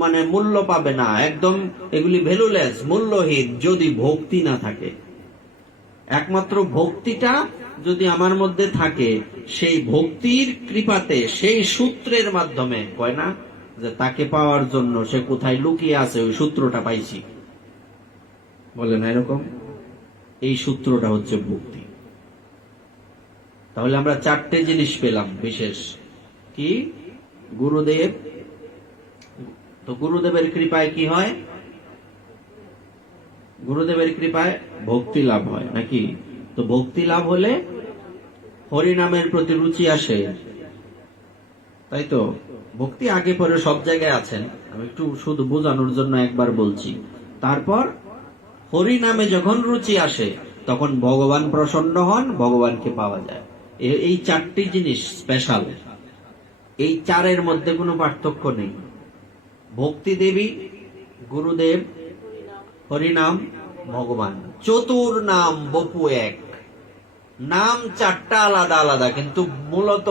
মানে মূল্য পাবে না, একদম এগুলি ভ্যালুলেস, মূল্যহীন, যদি ভক্তি না থাকে। একমাত্র ভক্তিটা যদি আমার মধ্যে থাকে, সেই ভক্তির কৃপাতে, সেই সূত্রের মাধ্যমে, কয় না যে তাকে পাওয়ার জন্য সে কোথায় লুকিয়ে আছে, ওই সূত্রটা পাইছি, বলে না এরকম? এই সূত্রটা হচ্ছে ভক্তি। তাহলে আমরা 4টে জিনিস পেলাম বিশেষ। কি? গুরুদেব। তো গুরুদেবের কৃপায় কি হয়? গুরুদেবের কৃপায় ভক্তি লাভ হয় নাকি? তো ভক্তি লাভ হলে হরিনামের প্রতি রুচি আসে, তাই তো? ভক্তি আগে পরে সব জায়গায় আছেন, আমি একটু শুধু বোঝানোর জন্য একবার বলছি। তারপর হরিনামে যখন রুচি আসে, তখন ভগবান প্রসন্ন হন, ভগবানকে পাওয়া যায়। এই 4টি জিনিস স্পেশাল। এই 4-এর মধ্যে কোনো পার্থক্য নেই। ভক্তি দেবী, গুরুদেব, হরিনাম, ভগবান। চতুর নাম বপু এক। নাম 4টা আলাদা আলাদা, কিন্তু মূলত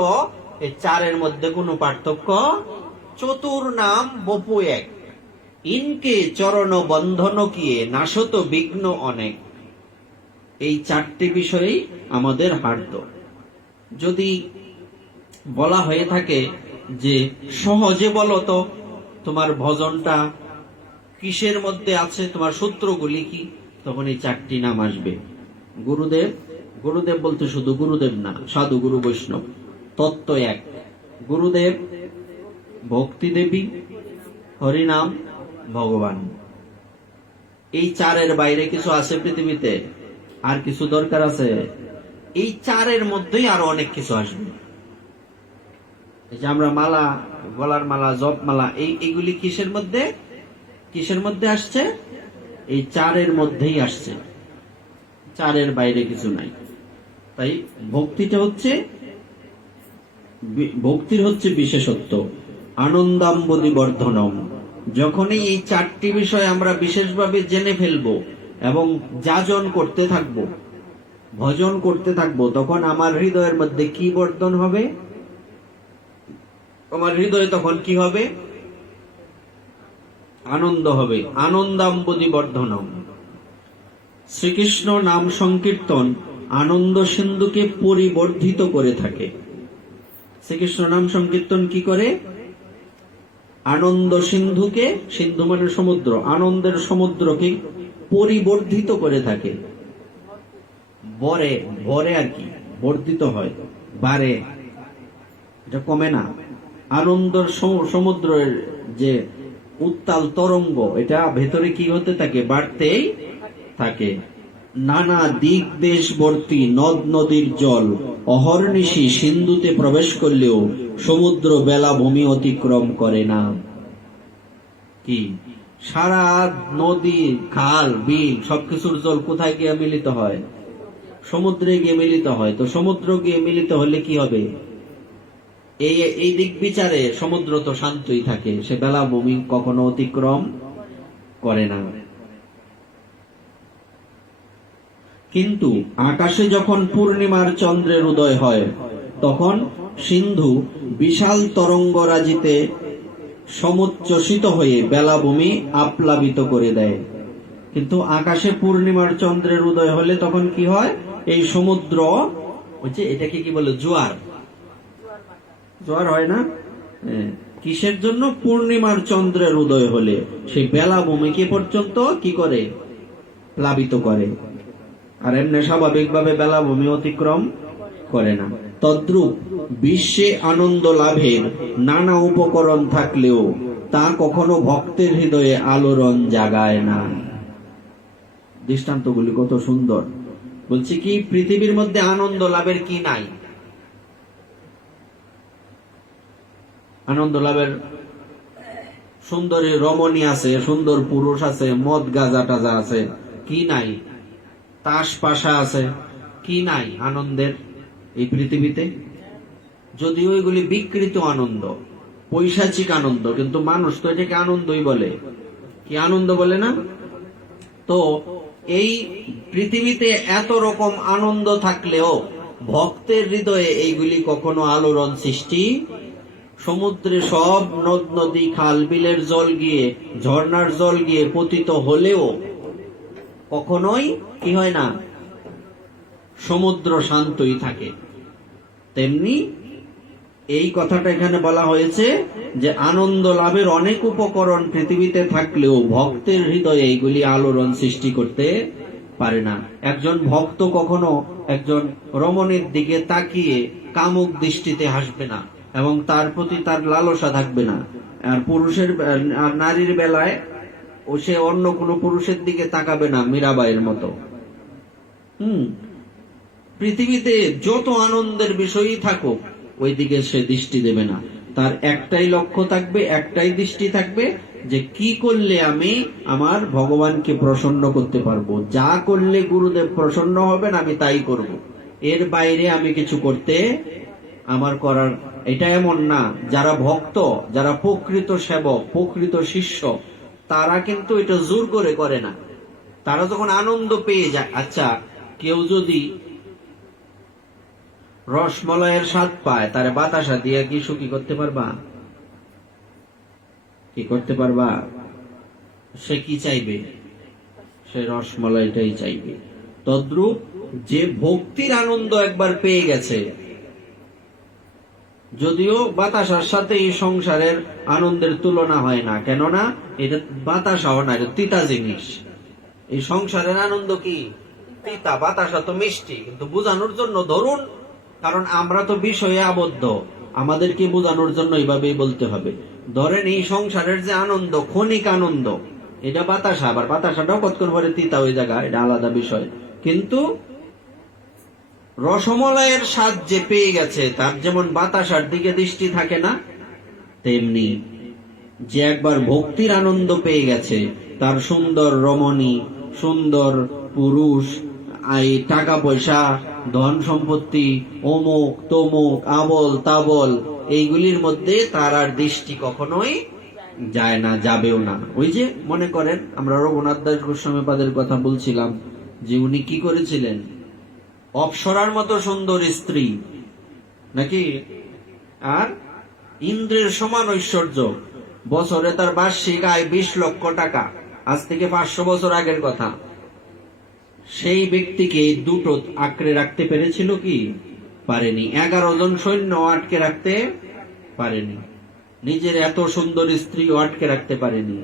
এই 4-এর মধ্যে কোনো পার্থক্য। চতুর নাম বপু এক, ইনকে চরণ বন্ধন কিয়ে নাশত বিঘ্ন অনেক। এই 4টি বিষয়েই আমাদের হার্দ। যদি বলা হয়ে থাকে যে সহজে বলো তো তোমার ভজনটা কিসের মধ্যে আছে, তোমার সূত্রগুলি কি, তখন এই 4টি নাম আসবে। গুরুদেব, গুরুদেব বলতে শুধু গুরুদেব না, সাধু গুরু বৈষ্ণব, তত্ত্ব এক। গুরুদেব, ভক্তি দেবী, হরিনাম, ভগবান। এই চারের বাইরে কিছু আছে পৃথিবীতে? আর কিছু দরকার আছে? এই চারের মধ্যেই আরো অনেক কিছু আসবে। এই যে আমরা মালা, গলার মালা, জপ মালা, এইগুলি কিসের মধ্যে আসছে? এই চারের মধ্যেই আসছে, চারের বাইরে কিছু নাই। তাই ভক্তির হচ্ছে বিশেষত্ব। আনন্দাম্বদি বর্ধনম। যখনই এই চারটি বিষয় আমরা বিশেষভাবে জেনে ফেলবো এবং যাজন করতে থাকবো, ভজন করতে থাকবো, তখন আমার হৃদয়ের মধ্যে কি বর্ধন হবে? আমার হৃদয়ে তখন কি হবে? আনন্দ হবে। আনন্দাম্বদি বর্ধনম। শ্রীকৃষ্ণ নাম সংকীর্তন আনন্দ সিন্ধুকে পরিবর্ধিত করে থাকে। শ্রীকৃষ্ণ নাম সংকীর্তন কি করে? আনন্দ সিন্ধুকে, সিন্ধু মানে সমুদ্র, আনন্দের সমুদ্রকে পরিবর্ধিত করে থাকে। বরে আর কি বর্ধিত হয়, বাড়ে, এটা কমে না। আনন্দের সমুদ্রের যে উত্তাল তরঙ্গ, এটা ভেতরে কি হতে থাকে? বাড়তেই থাকে। নানা দিক দেশবর্তী নদ নদীর জল অহর্নিশি সিন্ধুতে প্রবেশ করলেও সমুদ্র বেলাভূমি অতিক্রম করে না। কি সারা নদী, খাল, বিল সবকিছুর জল কোথায় গিয়ে মিলিত হয়? সমুদ্রে গিয়ে মিলিত হয়। তো সমুদ্র গিয়ে মিলিত হলে কি হবে? এই দিক বিচারে সমুদ্র তো শান্তই থাকে, সে বেলাভূমি কখনো অতিক্রম করে না। কিন্তু আকাশে যখন পূর্ণিমার চন্দ্রের উদয় হয়, তখন সিন্ধু বিশাল তরঙ্গরাজিতে সমুচ্চসিত হয়ে বেলাভূমি আপ্লাবিত করে দেয়। কিন্তু আকাশে পূর্ণিমার চন্দ্রের উদয় হলে তখন কি হয়? এই সমুদ্র হচ্ছে, এটাকে কি বলে? জোয়ার। জোয়ার হয় না? কিসের জন্য? পূর্ণিমার চন্দ্রের উদয় হলে সেই বেলাভূমিকে পর্যন্ত কি করে? প্লাবিত করে। আর এমনি স্বাভাবিকভাবে বেলাভূমি অতিক্রম করে না। তদ্রূপ বিশ্বে আনন্দ লাভের নানা উপকরণ থাকলেও তা কখনো ভক্তের হৃদয়ে আলোড়ন জাগায় না। দৃষ্টান্তগুলি কত সুন্দর। বলছি কি, পৃথিবীর মধ্যে আনন্দ লাভের কি নাই? আনন্দ লাভের সুন্দরী রমণী আছে, সুন্দর পুরুষ আছে, মদ গাঁজা টাজা আছে, কি নাই? তাস পাশা আছে, কি নাই আনন্দের এই পৃথিবীতে? যদিও এগুলি বিকৃত আনন্দ, পৈশাচিক আনন্দ, কিন্তু মানুষ তো এটাকে আনন্দই বলে। কি আনন্দ বলে না? তো এই পৃথিবীতে এত রকম আনন্দ থাকলেও ভক্তের হৃদয়ে এইগুলি কখনো আলোড়ন সৃষ্টি, সমুদ্রে সব নদ নদী, খাল, বিলের জল গিয়ে, ঝর্ণার জল গিয়ে পতিত হলেও কখনোই কি হয় না? সমুদ্র শান্তই থাকে। তেমনি এই কথাটা এখানে বলা হয়েছে যে আনন্দ লাভের অনেক উপকরণ পৃথিবীতে থাকলেও ভক্তের হৃদয়ে এইগুলি আলোড়ন সৃষ্টি করতে পারে না। একজন ভক্ত কখনো একজন রমণীর দিকে তাকিয়ে কামুক দৃষ্টিতে হাসবে না এবং তার প্রতি তার লালসা থাকবে না। আর নারীর বেলায় সে অন্য কোনো পুরুষের দিকে তাকাবে না, মীরাবাইয়ের মতো। পৃথিবীতে যত আনন্দের বিষয়ই থাকুক, ওই দিকে সে দৃষ্টি দেবে না। তার একটাই লক্ষ্য থাকবে, একটাই দৃষ্টি থাকবে, যে কি করলে আমি আমার ভগবানকে প্রসন্ন করতে পারবো, যা করলে গুরুদেব প্রসন্ন হবেন আমি তাই করব। এর বাইরে আমি কিছু করতে আমার করার। এটা এমন না, যারা ভক্ত, যারা প্রকৃত সেবক, প্রকৃত শিষ্য, তারা কিন্তু এটা জোর করে করে না। তারা যখন আনন্দ পেয়ে যায়, আচ্ছা কেউ যদি রসমলাইয়ের স্বাদ পায়, তারে বাতাসা দিয়ে কি সুখী করতে পারবা? কি করতে পারবা? সে কি চাইবে? সে রসমলাইটাই চাইবে। তদ্রূপ যে ভক্তির আনন্দ একবার পেয়ে গেছে, যদিও বাতাসার সাথে এই সংসারের আনন্দের তুলনা হয় না, কেননা এটা বাতাসাও না, এটা তিতা জিনিস। এই সংসারের আনন্দ কি তিতা, বাতাসা তো মিষ্টি। কিন্তু বোঝানোর জন্য ধরুন, কারণ আমরা তো বিষয়ে আবদ্ধ, আমাদেরকে বোঝানোর জন্য এইভাবেই বলতে হবে। ধরেন এই সংসারের যে আনন্দ, ক্ষণিক আনন্দ, এটা বাতাসা, আবার বাতাসাটাও কতক্ষণ পরে তিতা হয়ে জায়গা, এটা আলাদা বিষয়। কিন্তু রসমলাইয়ের স্বাদ যে পেয়ে গেছে, তার যেমন বাতাসার দিকে দৃষ্টি থাকে না, তেমনি যে একবার ভক্তির আনন্দ পেয়ে গেছে, তার সুন্দর রমণী, সুন্দর পুরুষ, এই টাকা পয়সা, ধন সম্পত্তি, অমুক তমুক, আবল তাবল, এইগুলির মধ্যে তার আর দৃষ্টি কখনোই যায় না, যাবেও না। ওই যে মনে করেন আমরা রঘুনাথ দাস গোস্বামীপাদের কথা বলছিলাম, যে উনি কি করেছিলেন, অপ্সরার মতো সুন্দর স্ত্রী নাকি, আর ইন্দ্রের সমান ঐশ্বর্য, বছরে তার বার্ষিক আয় 20 লক্ষ টাকা, আজ থেকে 500 বছর আগের কথা। সেই ব্যক্তিকে দুটো আঁকড়ে রাখতে পেরেছিল কি? পারেনি। 11 জন সৈন্য আটকে রাখতে পারেনি, নিজের এত সুন্দর স্ত্রী আটকে রাখতে পারেনি।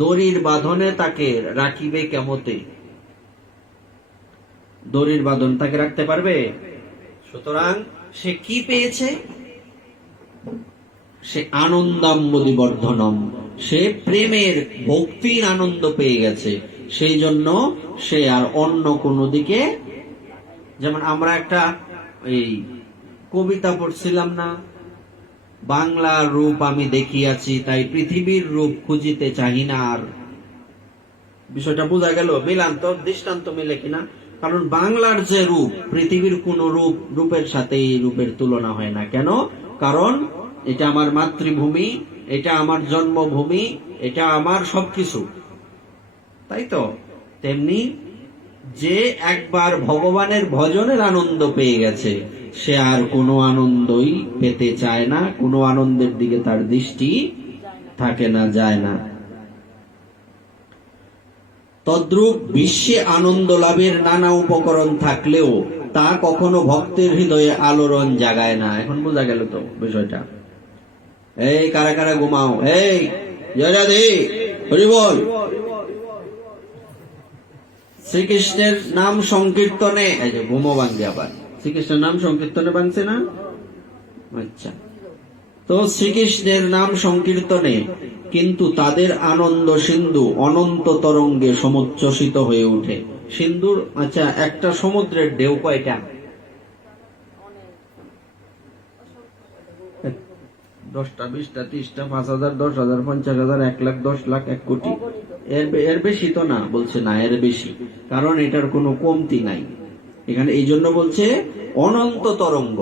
দড়ির বাঁধনে তাকে রাখিবে কেমতে, দড়ির বাঁধন তাকে রাখতে পারবে? সুতরাং সে কি পেয়েছে? সে আনন্দাম্বুদি বর্ধনম, সে প্রেমের ভক্তির আনন্দ পেয়ে গেছে। সেই জন্য সে আর অন্য কোনো দিকে, যেমন আমরা একটা এই কবিতা পড়ছিলাম না, বাংলার রূপ আমি দেখিয়াছি, তাই পৃথিবীর রূপ খুঁজিতে চাহি না আর। বিষয়টা বোঝা গেল? মিলান তো, দৃষ্টান্ত মিলে কিনা? কারণ বাংলার যে রূপ, পৃথিবীর কোন রূপের সাথে এই রূপের তুলনা হয় না। কেন? কারণ এটা আমার মাতৃভূমি, এটা আমার জন্মভূমি, এটা আমার সবকিছু, তাই তো? তেমনি যে একবার ভগবানের ভজনের আনন্দ পেয়ে গেছে, সে আর কোনো আনন্দই পেতে চায় না, কোনো আনন্দের দিকে তার দৃষ্টি থাকে না, যায় না। তদ্রূপ বিশ্বে আনন্দ লাভের নানা উপকরণ থাকলেও তা কখনো ভক্তের হৃদয়ে আলোড়ন জাগায় না। এখন বোঝা গেল তো বিষয়টা? এই কারা কারা ঘুমাও, এই জয় রাধে, হরি বল। শ্রীকৃষ্ণের নাম সংকীর্তনে, এই যে ঘুমো ভাঙবে, আবার শ্রীকৃষ্ণের নাম সংকীর্তনে ভাঙছে না? আচ্ছা, তো শ্রীকৃষ্ণের নাম সংকীর্তনে কিন্তু তাদের আনন্দ সিন্ধু অনন্ত তরঙ্গে সমুচ্ছ্বসিত হয়ে ওঠে। সিন্ধুর, আচ্ছা, একটা সমুদ্রের ঢেউ কয়টা? 10টা, 20টা, 30টা, 5000, 10,000, 50,000, 1 লাখ, 10 লাখ, 1 কোটি, এর বেশি তো না? বলছে না, এর বেশি, কারণ এটার কোনো কমতি নাই এখানে। এই জন্য বলছে অনন্ত তরঙ্গ।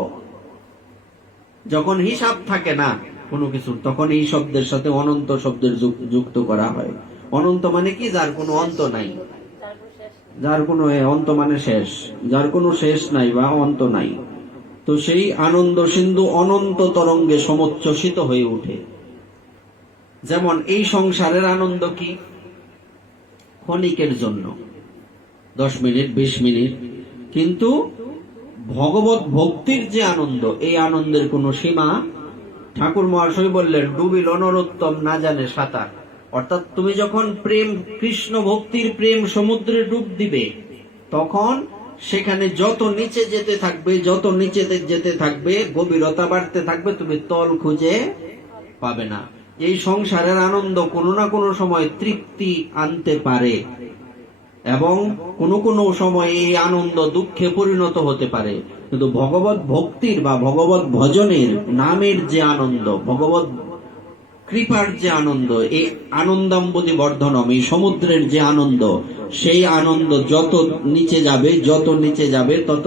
যখন হিসাব থাকে না কোনো কিছুর, তখন এই শব্দের সাথে অনন্ত শব্দের যুক্ত করা হয়। অনন্ত মানে কি? যার কোনো অন্ত নাই, যার কোনো অন্ত মানে শেষ, যার কোনো শেষ নাই বা অন্ত নাই। তো সেই আনন্দ সিন্ধু অনন্ত তরঙ্গে সমুচ্ছ্বসিত হয়ে ওঠে। যেমন এই সংসারের আনন্দ কি? ক্ষণিকের জন্য, 10 মিনিট, 20 মিনিট, কিন্তু ভগবত ভক্তির যে আনন্দ, এই আনন্দের কোনো সীমা। ঠাকুর মহাশয় বললেন, ডুবিল নরোত্তম না জানে সাঁতার। অর্থাৎ তুমি যখন প্রেম, কৃষ্ণ ভক্তির প্রেম সমুদ্রে ডুব দিবে, তখন সেখানে যত নিচে যেতে থাকবে, যত নিচে যেতে থাকবে, গভীরতা বাড়তে থাকবে, তুমি তল খুঁজে পাবে না। এই সংসারের আনন্দ কোনো না কোনো সময় তৃপ্তি আনতে পারে, এবং কোনো কোনো সময় এই আনন্দ দুঃখে পরিণত হতে পারে। কিন্তু ভগবত ভক্তির বা ভগবত ভজনের নামের যে আনন্দ, ভগবত কৃপার যে আনন্দ, এই আনন্দাম্বুদি বর্ধনম, এই সমুদ্রের যে আনন্দ, সেই আনন্দ যত নিচে যাবে, যত নিচে যাবে, তত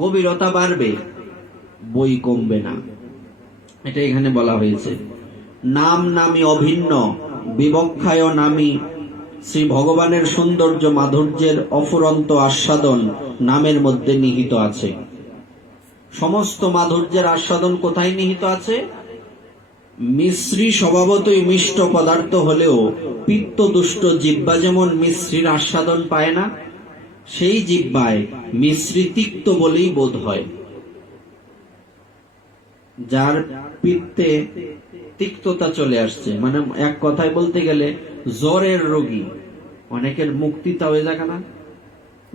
গভীরতা বাড়বে, বই কমবে না। এটা এখানে বলা হয়েছে। নাম নামি অভিন্ন, বিবক্ষায় নামি, শ্রী ভগবানের সৌন্দর্য মাধুর্যের অফুরন্ত আস্বাদন নামের মধ্যে নিহিত আছে। সমস্ত মাধুর্যের আস্বাদন কোথায় নিহিত আছে? মিশ্রি স্বভাবতই মিষ্ট পদার্থ হলেও পিত্ত দুষ্ট জিহ্বা যেমন মিশ্রির আস্বাদন পায় না, সেই জিহ্বায় মিশ্রি তিক্ত বলেই বোধ হয়। যার পিত্তে তিক্ততা চলে আসছে, মানে এক কথায় বলতে গেলে জ্বরের রোগী, অনেকের মুক্তিতা হয়ে যায় না?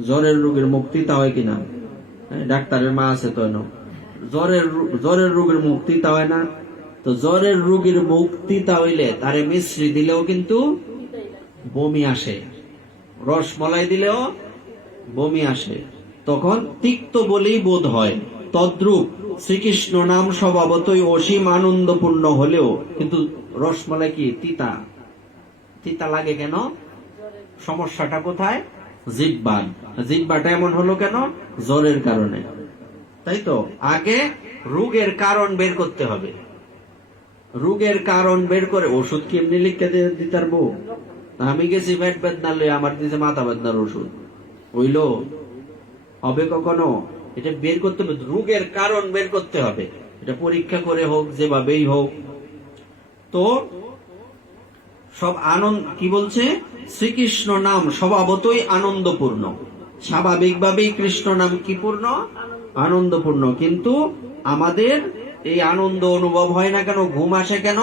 জ্বরের রোগীর মুক্তিতা হয় কিনা? ডাক্তারের মা আছে তো, জ্বরের রোগের মুক্তিতা হয় না? তো জ্বরের রোগীর মুখ তিতা হইলে তারে মিশ্রি দিলেও কিন্তু বমি আসে, রসমলাই দিলেও বমি আসে, তখন তিক্ত বলেই বোধ হয়। তদ্রূপ শ্রীকৃষ্ণ নাম স্বভাবতই অসীম আনন্দপূর্ণ হলেও কিন্তু রসমলাই কি তিতা, তিতা লাগে কেন? সমস্যাটা কোথায়? জিহ্বার। জিহ্বাটা এমন হলো কেন? জ্বরের কারণে, তাই তো। আগে রোগের কারণ বের করতে হবে, রোগের কারণ বের করে ওষুধ কি এমনি লিখে দিতে পারবো? আমি গেছি পেট বেদনা লই, আমার দিছে মাথা বেদনার ওষুধ, হইলো? হবে কখনো? এটা বের করতে হবে, রোগের কারণ বের করতে হবে, এটা পরীক্ষা করে হোক, যেভাবেই হোক। তো সব আনন্দ কি বলছে? শ্রীকৃষ্ণ নাম স্বভাবতই আনন্দপূর্ণ, স্বাভাবিকভাবেই কৃষ্ণ নাম কি পূর্ণ? আনন্দপূর্ণ। কিন্তু আমাদের এই আনন্দ অনুভব হয় না কেন? ঘুম আসে কেন?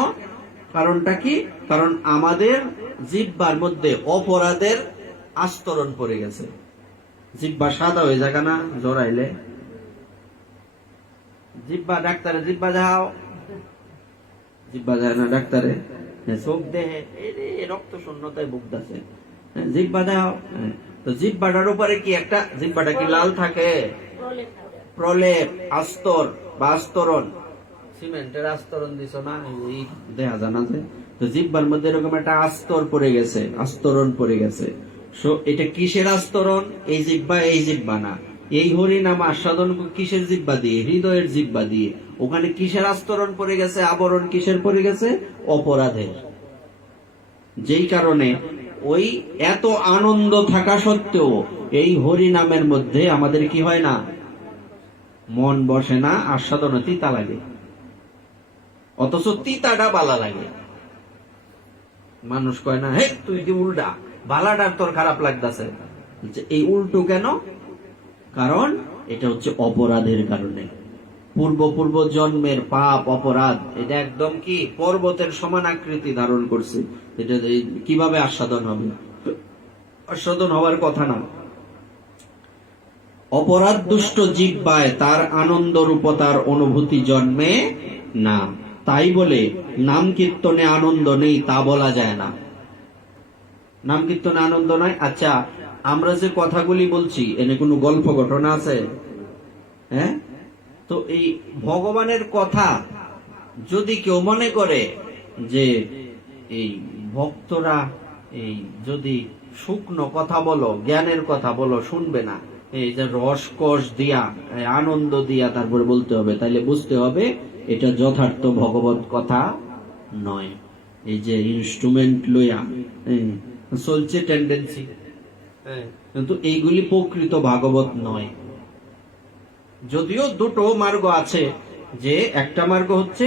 কারণটা কি? কারণ আমাদের জিহ্বার মধ্যে অপরাধের আস্তরণ পড়ে গেছে। জিহ্বা সাদা হয়ে যাবে না জড়াইলে? জিহ্বা ডাক্তারে জিহ্বা যাও, জিহ্বা যায় না ডাক্তারে, চোখ দেহে রক্ত শূন্যতায় ভুগতেছে, জিহ্বা দাও। তো জিহ্বাটার উপরে কি একটা, জিহ্বাটা কি লাল থাকে? প্রলেপ, আস্তর বা আস্তরণ, সিমেন্টের আস্তরণ দিছ না, এই দেখা জানা যায়। তো জিহ্বার মধ্যে এরকম একটা আস্তর পড়ে গেছে, আস্তরণ পড়ে গেছে। এটা কিসের আস্তরণ? এই জিহ্বা, এই জিহ্বা না। এই হরিনাম আস্বাদন কিসের জিহ্বা দিয়ে? হৃদয়ের জিহ্বা দিয়ে। ওখানে কিসের আস্তরণ পড়ে গেছে? আবরণ কিসের পড়ে গেছে? অপরাধের। যেই কারণে ওই এত আনন্দ থাকা সত্ত্বেও এই হরিনামের মধ্যে আমাদের কি হয় না? মন বসে না, আস্বাদন তিতা লাগে। অথচ তিতাটা বালা লাগে। মানুষ কয় না, হে তুই যে উল্টা, বালাটার তোর খারাপ লাগতেছে। এই উল্টো কেন? কারণ এটা হচ্ছে অপরাধের কারণে। পূর্ব জন্মের পাপ অপরাধ, এটা একদম কি পর্বতের সমান আকৃতি ধারণ করছে। এটা কিভাবে আস্বাদন হবে? আস্বাদন হওয়ার কথা না। অপরাধ দুষ্ট জিহ্বায় তার আনন্দ রূপতার অনুভূতি জন্মে না। তাই বলে নাম কীর্তনে আনন্দ নেই তা বলা যায় না। নাম কীর্তনে আনন্দ নয়। আচ্ছা, আমরা যে কথাগুলি বলছি এনে কোনো গল্প ঘটনা আছে? হ্যাঁ, তো এই ভগবানের কথা যদি কেউ মনে করে যে এই ভক্তরা এই যদি শুকনো কথা বলো, জ্ঞানের কথা বলো, শুনবে না, এই যে রসকস দিয়া, আনন্দ দিয়া তারপরে বলতে হবে, তাইলে বুঝতে হবে এটা যথার্থ ভগবত কথা নয়। এই যে ইনস্ট্রুমেন্ট লইয়া চলছে টেন্ডেন্সি, কিন্তু এইগুলি প্রকৃত ভাগবত নয়। যদিও দুটো মার্গ আছে, যে একটা মার্গ হচ্ছে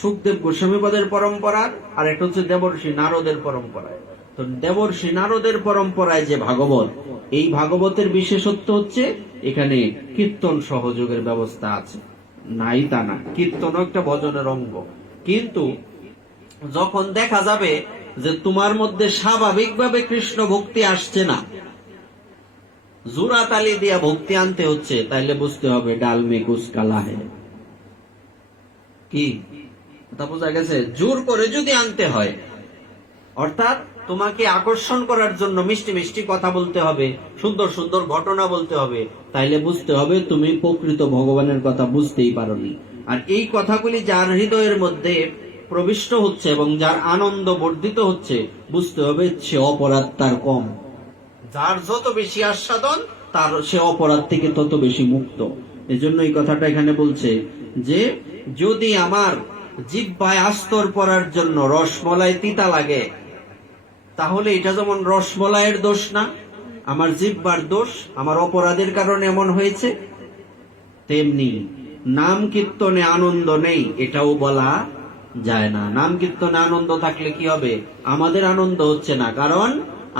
সুখদেব গোস্বামীপদের পরম্পরার, আর একটা হচ্ছে দেবর্ষি নারদের পরম্পরায়। তো দেবর্ষি নারদের পরম্পরায় যে ভাগবত, এই ভাগবতের বিশেষত্ব হচ্ছে এখানে কীর্তন সহযোগের ব্যবস্থা আছে। নাই তা না, কীর্তনও একটা ভজনের অঙ্গ। কিন্তু যখন দেখা যাবে যে তোমার মধ্যে স্বাভাবিকভাবে কৃষ্ণ ভক্তি আসছে না, জোড়া তালি দিয়া ভক্তি আনতে হচ্ছে, তাইলে বুঝতে হবে ডাল মে কুছ কালা হে। কি তা বোঝা গেছে? জোর করে যদি আনতে হয়, অর্থাৎ তোমাকে আকর্ষণ করার জন্য মিষ্টি মিষ্টি কথা বলতে হবে, সুন্দর সুন্দর ঘটনা বলতে হবে, তাইলে বুঝতে হবে তুমি প্রকৃত ভগবানের কথা বুঝতেই পারোনি। আর এই কথাগুলি যার হৃদয়ের মধ্যে প্রবিষ্ট হচ্ছে এবং যার আনন্দ বর্ধিত হচ্ছে, বুঝতে হবে সে অপরাধ তার কম। যার যত বেশি আস্বাদন, তার সে অপরাধ থেকে তত বেশি মুক্ত। এজন্য এই কথাটা এখানে বলছে যে যদি আমার জিহ্বায় আস্তর পড়ার জন্য রসমলাই তিতা লাগে, তাহলে এটা যেমন রসমলাইয়ের দোষ না, আমার জিহ্বার দোষ, আমার অপরাধের কারণে এমন হয়েছে, তেমনি নাম কীর্তনে আনন্দ নেই এটাও বলা যায় না। নাম কীর্তনে আনন্দ থাকলে কি হবে? আমাদের আনন্দ হচ্ছে না, কারণ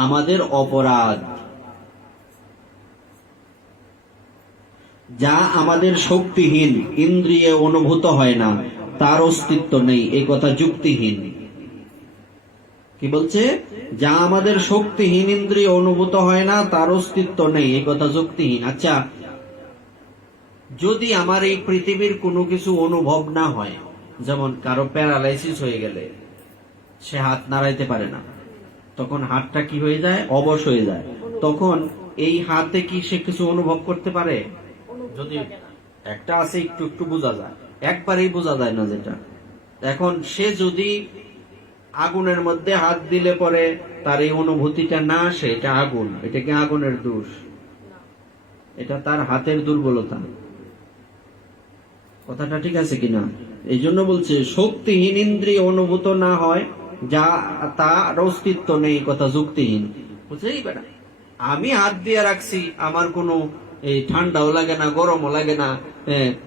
আমাদের অপরাধ। যা আমাদের শক্তিহীন, ইন্দ্রিয়ে অনুভূত হয় না, তার অস্তিত্ব নেই, এই কথা যুক্তিহীন। কি বলছে? যা আমাদের শক্তিহীন, ইন্দ্রিয় অনুভূত হয় না, তার অস্তিত্ব নেই, এই কথা যুক্তিহীন। আচ্ছা, যদি আমার এই পৃথিবীর কোনো কিছু অনুভব না হয়, যেমন কারো প্যারালাইসিস হয়ে গেলে সে হাত নাড়াইতে পারে না, তখন হাতটা কি হয়ে যায়, অবশ হয়ে যায়, তখন এই হাতে কি সে কিছু অনুভব করতে পারে? যদি একটা আছে একটু একটু বোঝা যায়, একবারেই বোঝা যায় না যেটা। এখন সে যদি আগুনের মধ্যে হাত দিলে পরে তার এই অনুভূতিটা না আসে, এটা আগুন, এটা কি আগুনের দোষ? এটা তার হাতের দুর্বলতা। কথাটা ঠিক আছে কিনা? এই জন্য বলছে শক্তিহীন ইন্দ্রিয় অনুভূত না হয় যা তার অস্তিত্ব নেই, কথা যুক্তিহীন। বুঝলেই বেটা, আমি হাত দিয়ে রাখছি, আমার কোনো এই ঠান্ডাও লাগে না, গরমও লাগে না,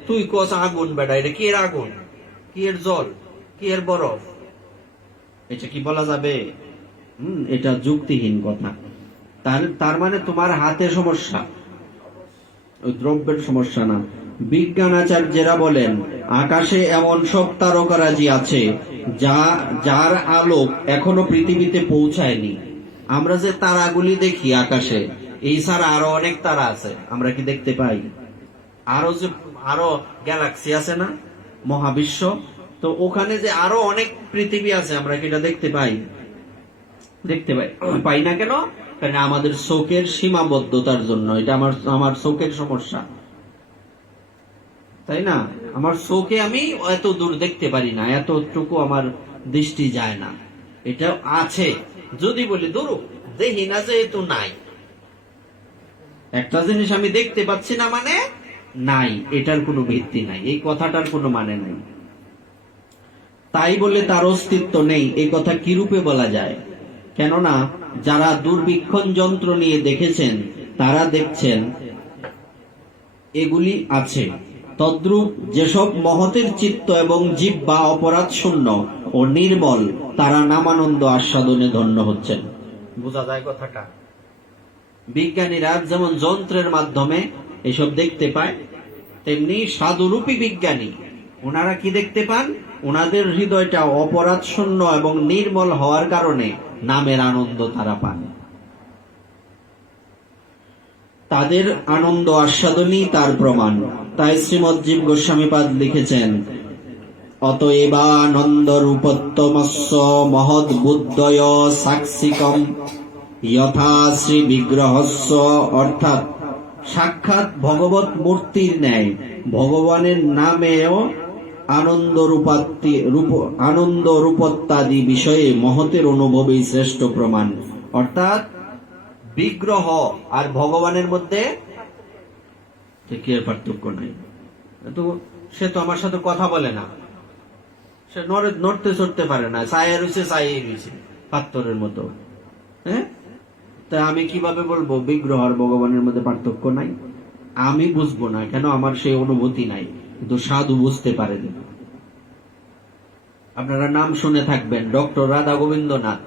তুই কস আগুন, বেটা এটা কি এর আগুন, কি এর জল, কি এর বরফ, এটা কি বলা যাবে? এটা যুক্তিহীন কথা। তার মানে তোমার হাতে সমস্যা, ওই দ্রব্যের সমস্যা না। বিজ্ঞানাচার্যেরা বলেন আকাশে এমন সব তারকারাজি আছে যার আলোক এখনো পৃথিবীতে পৌঁছায়নি। আমরা যে তারাগুলি দেখি আকাশে, এই ছাড়া আরো অনেক তারা আছে, আমরা কি দেখতে পাই? আরো গ্যালাক্সি আছে না, মহাবিশ্ব, তো ওখানে যে আরো অনেক পৃথিবী আছে, আমরা কি এটা দেখতে পাই? দেখতে পাই না কেন? কারণ আমাদের চোখের সীমাবদ্ধতার জন্য। এটা আমার চোখের সমস্যা, তাই না? আমার চোখে আমি এত দূর দেখতে পারি না, এতটুকু আমার দৃষ্টি যায় না। এটা আছে, যদি বলি দূর দেখি না, যেহেতু নাই, একটা জিনিস আমি দেখতে পাচ্ছি না মানে নাই, এটার কোনো ভিত্তি নাই, এই কথাটার কোনো মানে নাই। তাই বলে তার অস্তিত্ব নেই, এই কথা কি রূপে বলা যায়? কেননা যারা দূরবীক্ষণ যন্ত্র নিয়ে দেখেছেন তারা দেখছেন এগুলি আছে। তদ্রূপ যেসব মহতের চিত্ত এবং জিহ্বা অপরাধ শূন্য ও নির্মল, তারা নামানন্দ আস্বাদনে ধন্য হচ্ছেন। বোঝা যায় কথাটা? বিজ্ঞানীরা যেমন যন্ত্রের মাধ্যমে এসব দেখতে পায়, তেমনি সাধুরূপী বিজ্ঞানী ওনারা কি দেখতে পান? ওনাদের হৃদয়টা অপরাধ শূন্য এবং নির্মল হওয়ার কারণে নামের আনন্দ তারা পান। তাদের আনন্দ আস্বাদনই তার প্রমাণ। তাই শ্রীমজ্জীব গোস্বামীপাদ লিখেছেন, অতএবানন্দ রূপোত্তমস্য মহৎ বুদ্ধয় সাক্ষিকম যথা শ্রী বিগ্রহস্য, অর্থাৎ সাক্ষাৎ ভগবত মূর্তির ন্যায় ভগবানের নামেও আনন্দ রূপত্যাদি বিষয়ে মহতের অনুভবই শ্রেষ্ঠ প্রমাণ। অর্থাৎ বিগ্রহ আর ভগবানের মধ্যে কি এর পার্থক্য নাই? তো সে তো আমার সাথে কথা বলে না, সে নড়তে চড়তে পারে না, ছায়া রয়েছে ছায়াই রয়েছে পাথরের মতো। হ্যাঁ, তা আমি কিভাবে বলবো বিগ্রহ আর ভগবানের মধ্যে পার্থক্য নাই? আমি বুঝবো না, কেন? আমার সেই অনুভূতি নাই। কিন্তু সাধু বুঝতে পারেন। আপনারা নাম শুনে থাকবেন ডক্টর রাধা গোবিন্দনাথ,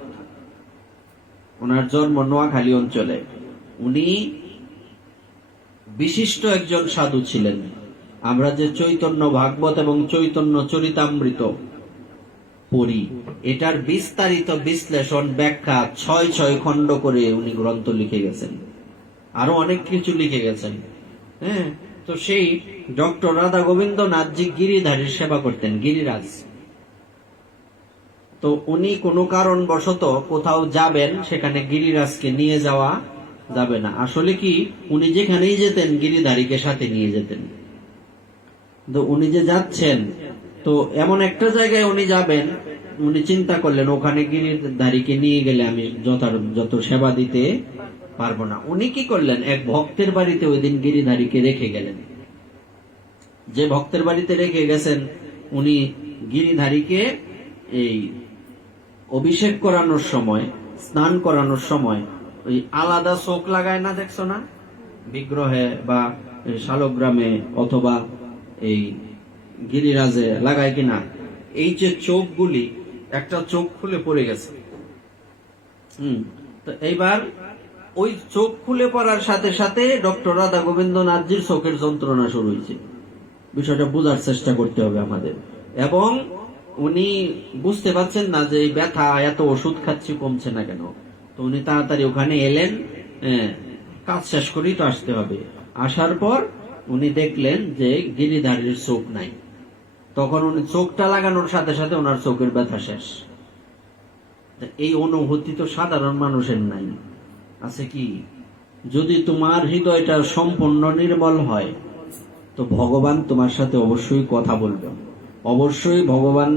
ওনার জন্ম নোয়াখালী অঞ্চলে। উনি বিশিষ্ট একজন সাধু ছিলেন। আমরা যে চৈতন্য ভাগবত এবং চৈতন্য চরিতামৃত পড়ি, এটার বিস্তারিত বিশ্লেষণ ব্যাখ্যা ৬ খণ্ড করে উনি গ্রন্থ লিখে গেছেন, আরো অনেক কিছু লিখে গেছেন। হ্যাঁ, তো সেই ডক্টর রাধা গোবিন্দনাথজি গিরিধারীর সেবা করতেন, গিরিরাজ। তো উনি কোনো কারণবশত কোথাও যাবেন, সেখানে গিরিরাজকে নিয়ে যাওয়া যাবে না। আসলে কি, উনি যেখানেই যেতেন গিরিধারীকে সাথে নিয়ে যেতেন। তো উনি যে যাচ্ছেন, তো এমন একটা জায়গায় উনি যাবেন, উনি চিন্তা করলেন ওখানে গিরিধারীকে নিয়ে গেলে আমি যত সেবা দিতে পারবো না। উনি কি করলেন, এক ভক্তের বাড়িতে ওই দিন গিরিধারীকে রেখে গেলেন। যে ভক্তের বাড়িতে রেখে গেছেন, উনি গিরিধারীকে এই অভিষেক করানোর সময়, স্নান করানোর সময় ওই আলাদা চোখ লাগায় না, দেখছো না বিগ্রহে বা শালগ্রামে অথবা এই গিরিরাজে লাগায় কিনা? এই যে চোখগুলি, একটা চোখ খুলে পড়ে গেছে। তো এইবার ওই চোখ খুলে পড়ার সাথে সাথে ডক্টর রাধা গোবিন্দনাথজির চোখের যন্ত্রণা শুরু হয়েছে। বিষয়টা বোঝার চেষ্টা করতে হবে আমাদের। এবং উনি বুঝতে পারছেন না যে এই ব্যথা, এত ওষুধ খাচ্ছি কমছে না কেন। তো উনি তাড়াতাড়ি ওখানে এলেন, কাজ শেষ করেই তো আসতে হবে। আসার পর উনি দেখলেন যে গিরিধারীর চোখ নাই। তখন উনি চোখটা লাগানোর সাথে সাথে ওনার চোখের ব্যথা শেষ। এই অনুভূতি তো সাধারণ মানুষের নাই, আছে কি? যদি তোমার হৃদয়টা সম্পূর্ণ নির্মল হয় তো ভগবান তোমার সাথে অবশ্যই কথা বলবেন, অবশ্যই ভগবান।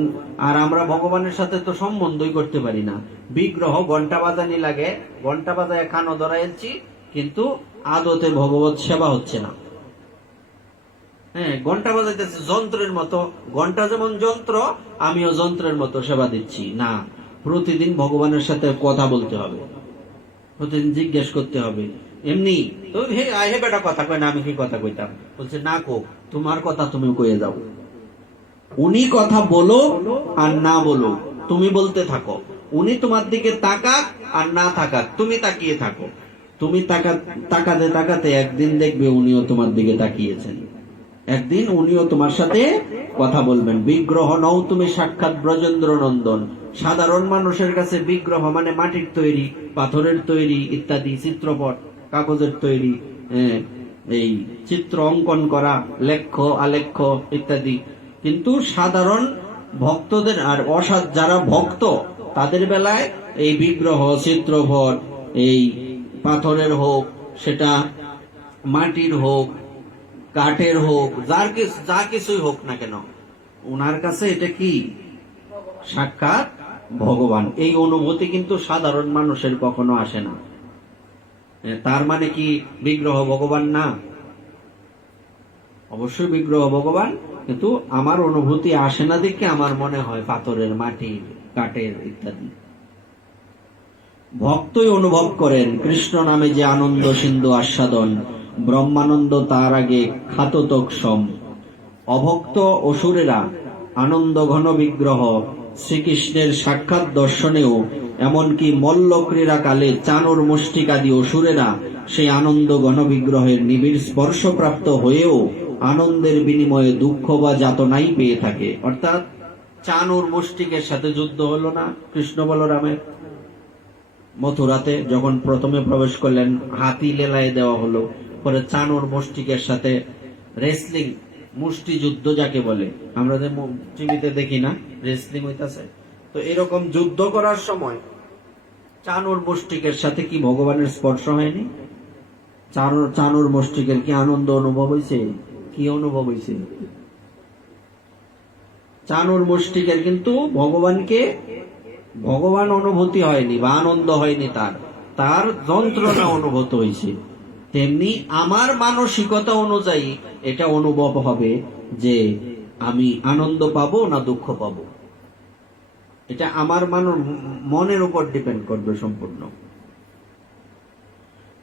আর আমরা ভগবানের সাথে তো সম্বন্ধই করতে পারি না। বিগ্রহ ঘন্টা বাজানি লাগে, ঘন্টা বাজায় কানো ধরাইছি, কিন্তু আদতে ভগবত সেবা হচ্ছে না। হ্যাঁ, ঘন্টা বাজাইতেছে যন্ত্রের মতো, ঘন্টা যেমন যন্ত্র, আমিও যন্ত্রের মতো সেবা দিচ্ছি না। প্রতিদিন ভগবানের সাথে কথা বলতে হবে, প্রতিদিন জিজ্ঞেস করতে হবে। এমনি তো হে বেটা কথা কয় না, আমি কি কথা কইতাম? বলছে না কো, তোমার কথা তুমি কয়ে যাও। উনি কথা বলো আর না বলো, তুমি বলতে থাকো। উনি তোমার দিকে তাকাক আর না তাকাক, তুমি তাকিয়ে থাকো। তুমি তাকাতে তাকাতে একদিন দেখবে উনিও তোমার দিকে তাকিয়েছেন, একদিন উনিও তোমার সাথে কথা বলবেন। বিগ্রহ নও তুমি সাক্ষাৎ ব্রজেন্দ্র নন্দন। সাধারণ মানুষের কাছে বিগ্রহ মানে মাটির তৈরি, পাথরের তৈরি ইত্যাদি, চিত্রপট, কাগজের তৈরি, এই চিত্র অঙ্কন করা, লেখ্য আলেখ্য ইত্যাদি। কিন্তু সাধারণ ভক্তদের আর যারা ভক্ত তাদের বেলায় এই বিগ্রহ, চিত্রপট, এই পাথরের হোক, সেটা মাটির হোক, কাঠের হোক, যা কিছুই হোক না কেন, ওনার কাছে এটা কি? সাক্ষাৎ ভগবান। এই অনুভূতি কিন্তু সাধারণ মানুষের কখনো আসে না। তার মানে কি বিগ্রহ ভগবান না? অবশ্যই বিগ্রহ ভগবান, কিন্তু আমার অনুভূতি আসে না দেখে আমার মনে হয় পাথরের, মাটির, কাঠের ইত্যাদি। ভক্তই অনুভব করেন কৃষ্ণ নামে যে আনন্দ সিন্ধু আস্বাদন, ব্রহ্মানন্দ তার আগে খাততক সম। অভক্ত অসুরেরা আনন্দ ঘন বিগ্রহ শ্রীকৃষ্ণের সাক্ষাৎ দর্শনেও, এমনকি মল্ল ক্রীড়া কালে চানুর মুষ্টিকাদি অসুরেরা সেই আনন্দ ঘন বিগ্রহের নিবিড় স্পর্শপ্রাপ্ত হয়েও আনন্দের বিনিময়ে দুঃখ বা যাতনাই পেয়ে থাকে। অর্থাৎ চানুর মুষ্টিকের সাথে যুদ্ধ হলো না কৃষ্ণ বলরামের? মথুরাতে যখন প্রথমে প্রবেশ করলেন, হাতি লেলায় দেওয়া হলো, পরে চানুর মুষ্টিকের সাথে রেসলিং, মুষ্টি যুদ্ধ যাকে বলে, আমরা যে টিভিতে দেখি না রেসলিং হইতাছে, তো এরকম যুদ্ধ করার সময় চানুর মুষ্টিকের সাথে কি ভগবানের স্পর্শ হয়নি? চানুর মুষ্টিকের কি আনন্দ অনুভব হয়েছে? কি অনুভব হয়েছে? চানুর মুষ্টিকের কিন্তু ভগবান অনুভূতি হয়নি বা আনন্দ হয়নি, তার যন্ত্রণা অনুভূত হয়েছে। তেমনি আমার মানসিকতা অনুযায়ী এটা অনুভব হবে যে আমি আনন্দ পাবো না দুঃখ পাবো। এটা আমার মনের উপর ডিপেন্ড করবে সম্পূর্ণ।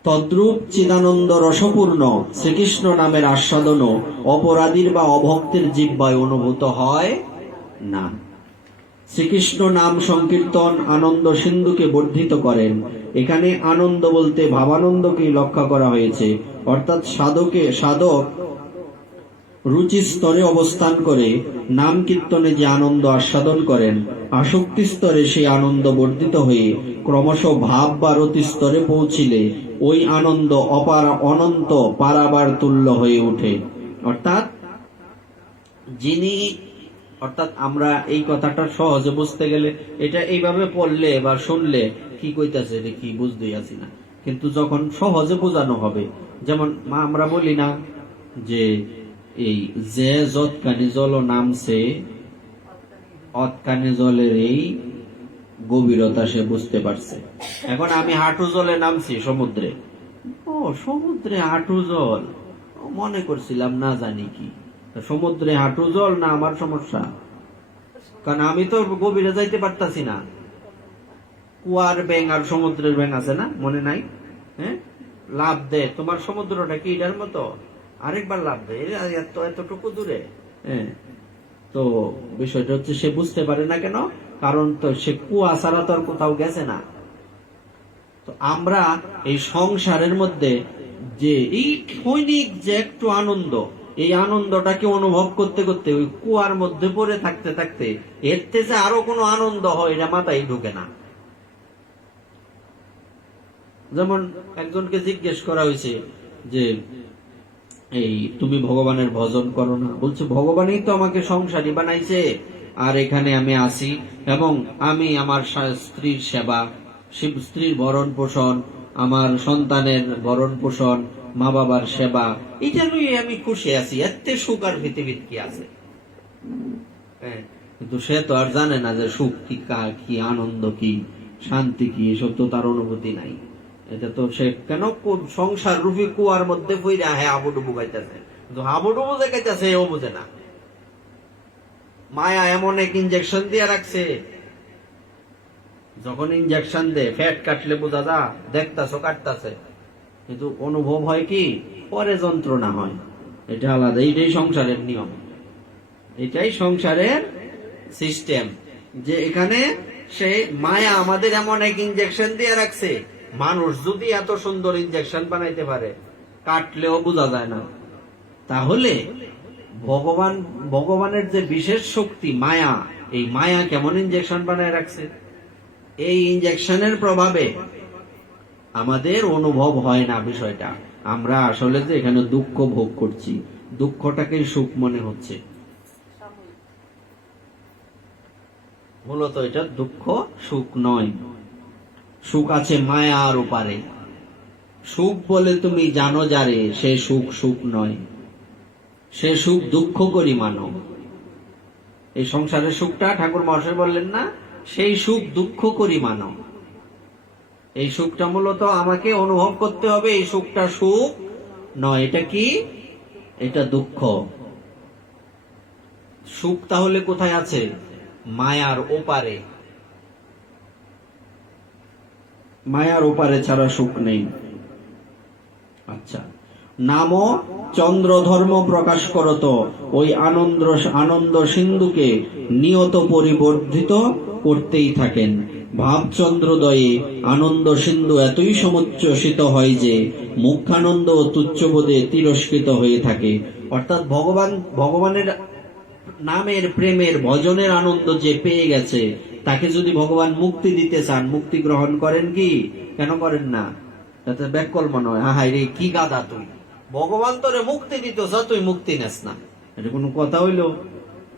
তদ্রূপ চিদানন্দ রসপূর্ণ শ্রীকৃষ্ণ নামের আস্বাদনও অপরাধীর বা অভক্তের জিহ্বায় অনুভূত হয় না। শ্রীকৃষ্ণ নাম সংকীর্তন আনন্দ সিন্ধুকে বর্ধিত করেন। এখানে আনন্দ বলতে ভাবানন্দকেই লক্ষ্য করা হয়েছে। অর্থাৎ সাধক রুচি স্তরে অবস্থান করে নাম কীর্তনে যে আনন্দ আস্বাদন করেন, আসক্তি স্তরে সেই আনন্দ বর্ধিত হয়ে ক্রমশ ভাব বা রতি স্তরে পৌঁছিলে ওই আনন্দ অনন্ত পারাবার তুল্য হয়ে ওঠে। অর্থাৎ আমরা এই কথাটা সহজে বুঝতে গেলে, এটা এইভাবে পড়লে বা শুনলে কি কইতাছে এটা কি বুঝতেই আছি না, কিন্তু যখন সহজে বোঝানো হবে, যেমন আমরা বলি না যে এই যে যৎকানি জল নামছে অতকানি জলের এই গভীরতা সে বুঝতে পারছে। এখন আমি হাঁটু জলে নামছি সমুদ্রে, সমুদ্রে হাঁটু জল মনে করছিলাম, না জানি কি সমুদ্রে হাঁটু জল না আমার সমস্যা, কারণ আমি তো গভীরে যাইতে পারতাছি না। কুয়ার ব্যাং আর সমুদ্রের ব্যাং আছে না, মনে নাই? হ্যাঁ, লাভ দে, তোমার সমুদ্রটা কি এটার মতো? আরেকবার লাভ দে, এতটুকু দূরে। হ্যাঁ, তো বিষয়টা হচ্ছে সে বুঝতে পারে না কেন? কারণ তো সে কুয়া ছাড়া তো আর কোথাও গেছে না। তো আমরা এই সংসারের মধ্যে যে এই ক্ষণিক যে একটু আনন্দ, এই আনন্দটাকে অনুভব করতে করতে ওই কুয়ার মধ্যে পড়ে থাকতে থাকতে এর থেকে আরো কোনো আনন্দ হয় এটা মাথায় ঢুকে না। যেমন একজনকে জিজ্ঞেস করা হয়েছে যে এই তুমি ভগবানের ভজন করো না। বলছে ভগবানই তো আমাকে সংসারী বানাইছে, আর এখানে আমি আসি এবং আমি আমার স্ত্রীর সেবা, স্ত্রীর ভরণ পোষণ, আমার সন্তানের ভরণ পোষণ, মা বাবার সেবা, এটা নিয়ে আমি খুশি আছি। এতে সুখ আর পৃথিবীর কি আছে? হ্যাঁ, কিন্তু সে তো আর জানে না যে সুখ কি, কি আনন্দ কি, শান্তি কি, এসব তো তার অনুভূতি নাই। এটা তো সে কেন সংসার রূপী কুয়ার মধ্যে পইরা হ্যাঁ হাবুডুবু খাইতেছে, কিন্তু হাবুডুবু যে খাইতেছে ও বুঝে না। মায়া এমন এক ইঞ্জেকশন দিয়ে রাখছে, যখন ইঞ্জেকশন দে ফ্যাট কাটলে বোঝা যা, দেখতাছো কাটতাছে, কিন্তু অনুভব হয় কি পরে যন্ত্রণা হয়। এটা আলাদা, এটাই সংসারের নিয়ম, এটাই সংসারের সিস্টেম, যে এখানে সে মায়া আমাদের এমন এক ইঞ্জেকশন দিয়ে রাখছে। মানুষ যদি এত সুন্দর ইঞ্জেকশন বানাইতে পারে, কাটলেও বোঝা যায় না, তাহলে ভগবানের যে বিশেষ শক্তি মায়া, এই মায়া কেমন ইঞ্জেকশন বানায় রাখছে। এই ইঞ্জেকশনের প্রভাবে আমাদের অনুভব হয় না বিষয়টা। আমরা আসলে যে এখানে দুঃখ ভোগ করছি, দুঃখটাকেই সুখ মনে হচ্ছে। মূলত এটা দুঃখ, সুখ নয়। সুখ আছে মায়ার ওপারে। সুখ বলে তুমি জানো যারে, সে সুখ সুখ নয়, সে সুখ দুঃখ করি মানো। এই সংসারের সুখটা ঠাকুর মহাশয় বললেন না, সেই সুখ দুঃখ করি মানো। এই সুখটা মূলত আমাকে অনুভব করতে হবে, এই সুখটা সুখ নয়। এটা কি? এটা দুঃখ। সুখ তাহলে কোথায় আছে? মায়ার ওপারে। মায়ার ওপারে ছাড়া সুখ নেই। আচ্ছা, নাম চন্দ্র ধর্ম প্রকাশ করত, ওই আনন্দ সিন্ধুকে নিয়ত পরিবর্ধিত করতেই থাকেন। ভাবচন্দ্রোদয়ে আনন্দ সিন্ধু এতই সমুচ্ছ্বসিত হয় যে মুখানন্দ ও তুচ্ছবোধে তিরস্কৃত হয়ে থাকে। অর্থাৎ ভগবানের নামের, প্রেমের, ভজনের আনন্দ যে পেয়ে গেছে, তাকে যদি ভগবান মুক্তি দিতে চান, মুক্তি গ্রহণ করেন কি? কেন করেন না? তাতে ব্যাকল মনে হয়, হাই রে কি গাধা তুই, ভগবান তোরে মুক্তি দিতেছ, তুই মুক্তি নেস না। এটা কোনো কথা হইল?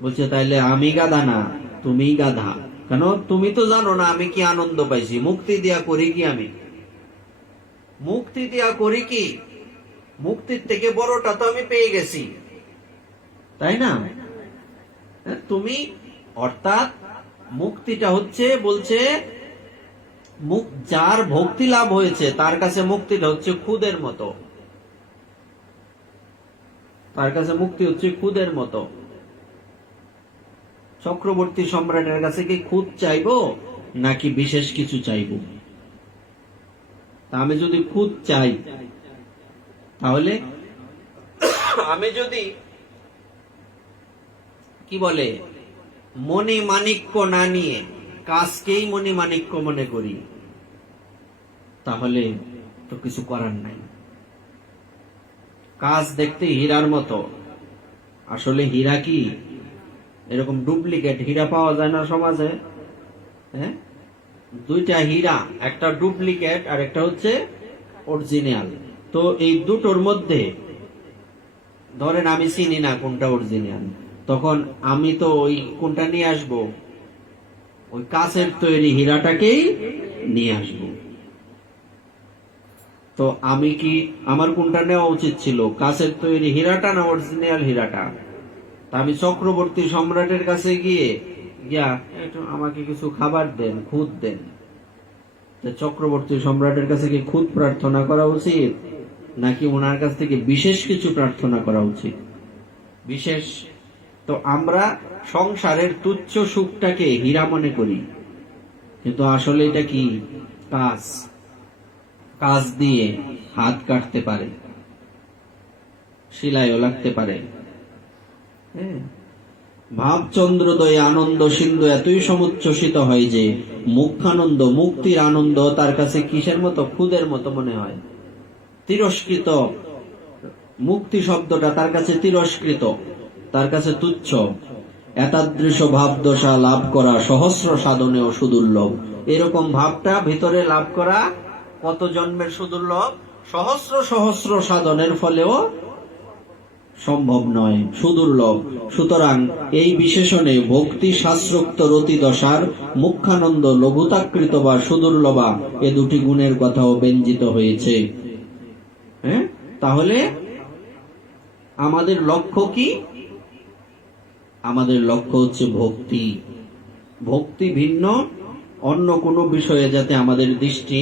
বলছে তাইলে আমি গাধা না, তুমিই গাধা। কেন? তুমি তো জানো না আমি কি আনন্দ পাইছি। মুক্তি দিয়া করি কি? আমি মুক্তি দিয়া করি কি? মুক্তির থেকে বড়টা তো আমি পেয়ে গেছি, তাই না? তুমি, অর্থাৎ মুক্তিটা হচ্ছে, বলছে যার ভক্তি লাভ হয়েছে তার কাছে মুক্তিটা হচ্ছে খুদের মতো, তার কাছে মুক্তি হচ্ছে খুদের মতো। চক্রবর্তী সম্রাটের কাছে কি খুদ চাইবো নাকি বিশেষ কিছু চাইবো? আমি যদি খুদ চাই, তাহলে আমি যদি কি বলে মণি মাণিক্য না নিয়ে কাজকেই মণি মাণিক্য মনে করি, তাহলে তো কিছু করার নাই। কাজ দেখতে হীরার মতো, আসলে হীরা কি? এরকম ডুপ্লিকেট হীরা পাওয়া যায় না সমাজে। হ্যাঁ, দুইটা হীরা, একটা ডুপ্লিকেট আর একটা হচ্ছে অরিজিনাল। তো এই দুটোর মধ্যে ধরেন আমি চিনি না কোনটা অরিজিনাল, তখন আমি তো ওই কোনটা নিয়ে আসব? ওই কাচের তৈরি হীরাটাকেই নিয়ে আসব। তো আমি কি, আমার কোনটা নেওয়া উচিত ছিল? কাচের তৈরি হীরাটা না অরিজিনাল হীরাটা? আমি চক্রবর্তী সম্রাটের কাছে গিয়ে একটু আমাকে কিছু খাবার দেন, খুদ দেন। চক্রবর্তী সম্রাটের কাছে কি খুদ প্রার্থনা করা উচিত, নাকি ওনার কাছ থেকে বিশেষ কিছু প্রার্থনা করা উচিত? বিশেষ। তো আমরা সংসারের তুচ্ছ সুখটাকে হীরা মনে করি, কিন্তু আসলে এটা কি? কাজ। কাজ দিয়ে হাত কাটতে পারে, শিলাইও লাগতে পারে। ভাবচন্দ্রোদয়ে আনন্দ সিন্ধু এতই সমুচ্ছ্বসিত হয় যে মুখানন্দ, মুক্তির আনন্দ তার কাছে কিসের মতো? খুদের মতো মনে হয়। তিরস্কৃত, মুক্তি শব্দটা তার কাছে তিরস্কৃত, তার কাছে তুচ্ছ। এতাদৃশ ভাবদশা লাভ করা সহস্র সাধনেও সুদুর্লভ। এরকম ভাবটা ভিতরে লাভ করা কত জন্মের সুদুর্লভ? সহস্র সহস্র সাধনের ফলেও সম্ভব নয়, সুদুর্লভ। সুতরাং এই বিশেষণে ভক্তি শাস্ত্রোক্ত রতি দশার মুখ্যানন্দ লঘুতাকৃত বা সুদুর্লভা এ দুটি গুণের কথাও ব্যঞ্জিত হয়েছে। হ্যাঁ, তাহলে আমাদের লক্ষ্য কি? আমাদের লক্ষ্য হচ্ছে ভক্তি। ভক্তি ভিন্ন অন্য কোনো বিষয়ে যাতে আমাদের দৃষ্টি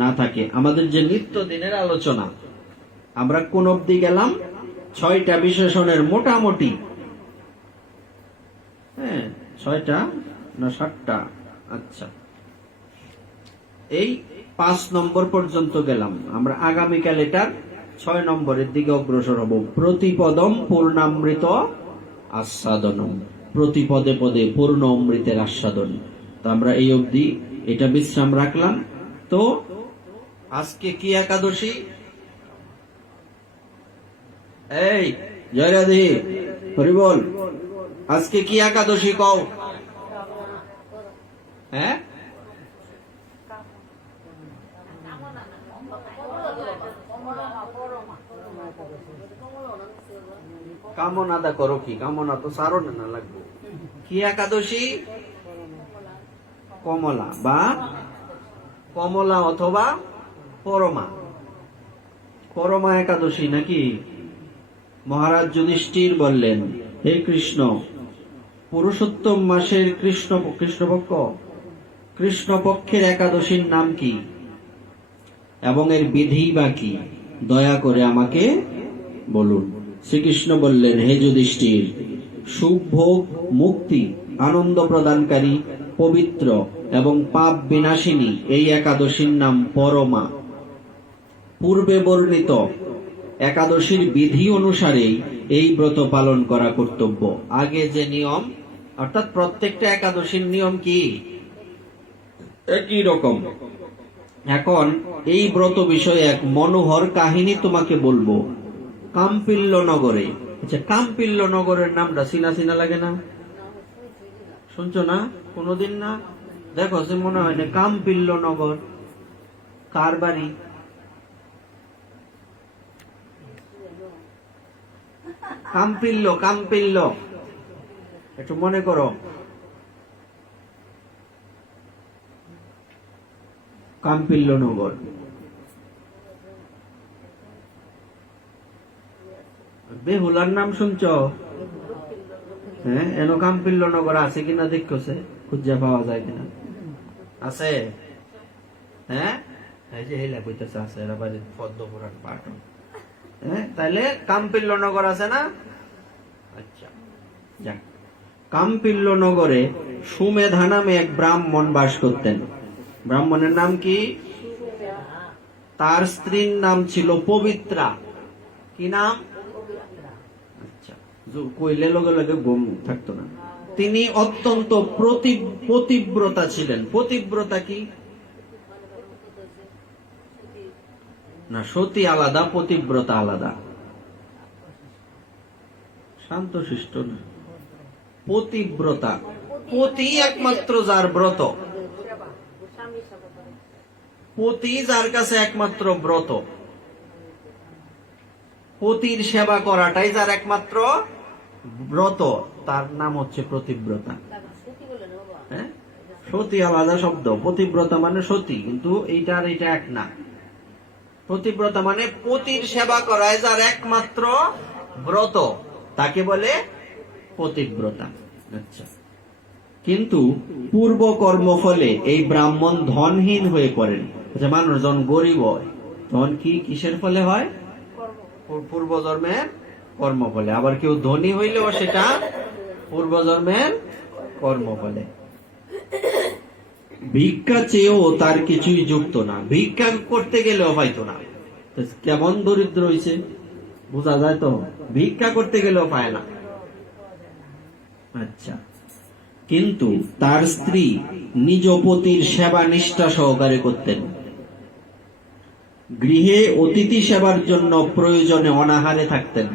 না থাকে। আমাদের যে নিত্যদিনের আলোচনা, আমরা কোন অবধি গেলাম? 6টা বিশেষণের মোটামুটি, হ্যাঁ 6টা না 7টা, আচ্ছা এই 5 নম্বর পর্যন্ত গেলাম। আমরা আগামীকাল এটার 6 নম্বরের দিকে অগ্রসর হব। প্রতিপদম পূর্ণামৃত আস্বাদনম, প্রতি পদে পদে পূর্ণ অমৃতের আস্বাদন। তো আমরা এই অবধি এটা বিশ্রাম রাখলাম। তো আজকে কি একাদশী? এই জয় রাধে, হরি বল। আজকে কি একাদশী কও? হ্যাঁ, কামনা দা করো কি? কামনা তো সারো না লাগবে। কি একাদশী? কমলা বা কমলা অথবা পরমা, পরমা একাদশী নাকি? মহারাজ যুধিষ্ঠির বললেন, হে কৃষ্ণ, পুরুষোত্তম মাসের কৃষ্ণপক্ষের একাদশীর নাম কি এবং এর বিধি বা কি? দয়া করে আমাকে বলুন। শ্রীকৃষ্ণ বললেন, হে যুধিষ্ঠির, সুখ ভোগ, মুক্তি, আনন্দ প্রদানকারী, পবিত্র এবং পাপ বিনাশিনী এই একাদশীর নাম পরমা। পূর্বে বর্ণিত একাদশীর বিধি অনুসারেই এই ব্রত পালন করা কর্তব্য। আগে যে নিয়ম, অর্থাৎ প্রত্যেকটা একাদশীর নিয়ম কি একই রকম। এখন এই ব্রত বিষয়ে এক মনোহর কাহিনী তোমাকে বলবো। কাম্পিল্য নগরে, আচ্ছা কাম্পিল্য নগরের নামটা চিনা চিনা লাগে না? শুনছো না কোনদিন? না দেখো, সে মনে হয় না। কাম্পিল্য নগর কার বাড়ি? কাম্পিল্য, কাম্পিল্য একটু মনে করো। কাম্পিল্য নগর, বেহুলার নাম শুনছ? হ্যাঁ, এন কাম্পিল্য নগর আছে কিনা দেখছে, খুঁজে পাওয়া যায় কিনা? আছে? হ্যাঁ, এই যে হেলা কইতেছে আছে, এরা বাড়ি পদ্মপুরাণ পাঠ। হ্যাঁ, তাইলে কাম্পিল্য নগর আছে না? আচ্ছা, যাক। কাম্পিল্য নগরে সুমেধা নামে এক ব্রাহ্মণ বাস করতেন। ব্রাহ্মণের নাম কি? তার স্ত্রীর নাম ছিল পবিত্রা। কি নাম? আচ্ছা, কইলে লগে লগে গম থাকতো না। তিনি অত্যন্ত পতিব্রতা ছিলেন। পতিব্রতা কি? না, সতী আলাদা, পতিব্রতা আলাদা। শান্তশিষ্ট না, পতিব্রতা। পতি একমাত্র যার ব্রত, পতি যার কাছে একমাত্র ব্রত, পতির সেবা করাটাই যার একমাত্র ব্রত, তার নাম হচ্ছে পতিব্রতা। হ্যাঁ, সতী আলাদা শব্দ, পতিব্রতা মানে সতী, কিন্তু এইটা আর এইটা এক না। পতিব্রতা মানে পতির সেবা করায় যার একমাত্র ব্রত, তাকে বলে পতিব্রতা। আচ্ছা, কিন্তু পূর্ব কর্মফলে এই ব্রাহ্মণ ধনহীন হয়ে পড়েন। আচ্ছা, মানুষ যখন গরিব হয় তখন কি কিসের ফলে হয়? পূর্বজন্মের কর্মফলে। আবার কেউ ধনী হইলেও সেটা পূর্বজন্মের কর্মফলে। ভিক্ষা চেয়েও তার কিছুই যুক্ত না, ভিক্ষা করতে গেলেও পাইতো না। কেমন দরিদ্র হইছে বোঝা যায় তো, ভিক্ষা করতে গেলেও পায় না। আচ্ছা, কিন্তু তার স্ত্রী নিজ পতির সেবা নিষ্ঠা সহকারে করতেন। গৃহে অতিথি সেবার জন্য প্রয়োজনে অনাহারে থাকতেন।